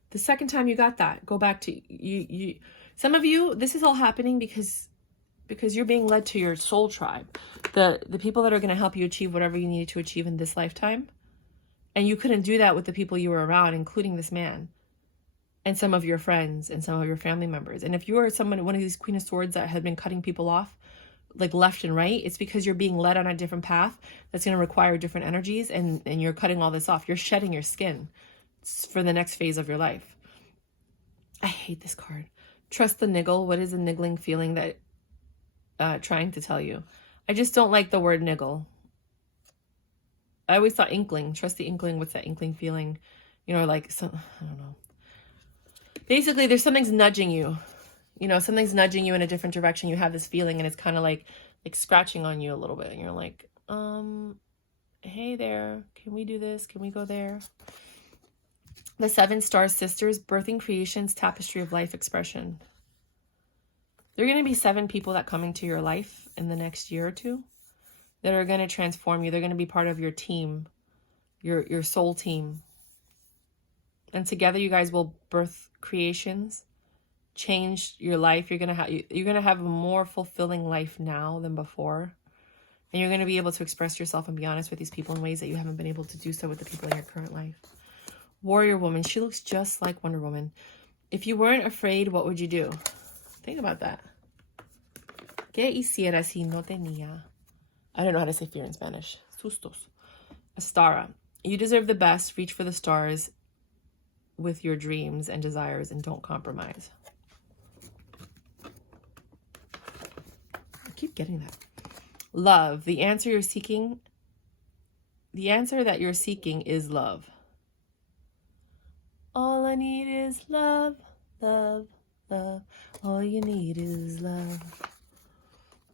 The second time you got that, go back to you. Some of you, this is all happening because you're being led to your soul tribe. The people that are going to help you achieve whatever you needed to achieve in this lifetime. And you couldn't do that with the people you were around, including this man. And some of your friends and some of your family members. And if you are one of these Queen of Swords that had been cutting people off, like left and right, it's because you're being led on a different path that's going to require different energies. And you're cutting all this off. You're shedding your skin for the next phase of your life. I hate this card. Trust the niggle. What is a niggling feeling that trying to tell you? I just don't like the word niggle. I always thought inkling. Trust the inkling. What's that inkling feeling? You know, like, I don't know. Basically, there's something's nudging you. You know, something's nudging you in a different direction. You have this feeling and it's kind of like scratching on you a little bit. And you're like, hey there, can we do this? Can we go there? The 7 star sisters, birthing creations, tapestry of life expression. There are going to be 7 people that come into your life in the next year or 2 that are going to transform you. They're going to be part of your team, your soul team. And together you guys will birth creations, change your life. You're going to have a more fulfilling life now than before. And you're going to be able to express yourself and be honest with these people in ways that you haven't been able to do so with the people in your current life. Warrior woman, she looks just like Wonder Woman. If you weren't afraid, what would you do? Think about that. ¿Qué hiciera si no tenía? I don't know how to say fear in Spanish. Sustos. Astara. You deserve the best. Reach for the stars with your dreams and desires and don't compromise. I keep getting that. Love. The answer that you're seeking is love. All I need is love, love, love. All you need is love.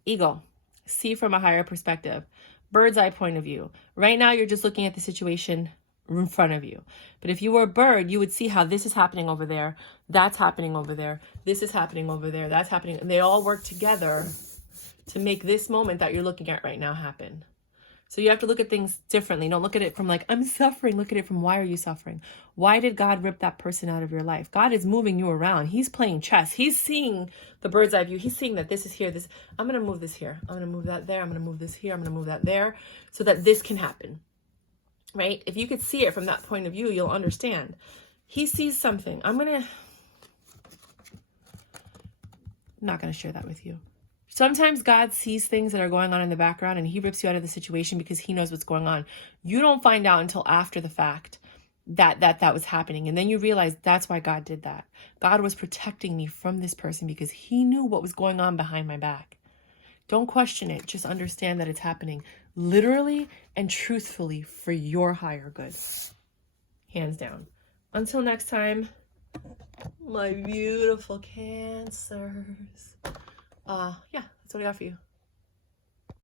Ego. See from a higher perspective. Bird's eye point of view. Right now, you're just looking at the situation in front of you. But if you were a bird, you would see how this is happening over there, that's happening over there, this is happening over there, that's happening. And they all work together to make this moment that you're looking at right now happen. So you have to look at things differently. Don't look at it from like, I'm suffering. Look at it from, why are you suffering? Why did God rip that person out of your life? God is moving you around. He's playing chess. He's seeing the bird's eye view. He's seeing that this is here. This, I'm going to move this here. I'm going to move that there. I'm going to move this here. I'm going to move that there so that this can happen. Right? If you could see it from that point of view, you'll understand. He sees something. I'm not going to share that with you. Sometimes God sees things that are going on in the background and he rips you out of the situation because he knows what's going on. You don't find out until after the fact that was happening. And then you realize that's why God did that. God was protecting me from this person because he knew what was going on behind my back. Don't question it. Just understand that it's happening literally and truthfully for your higher good. Hands down. Until next time, my beautiful Cancers. Yeah, that's what I got for you.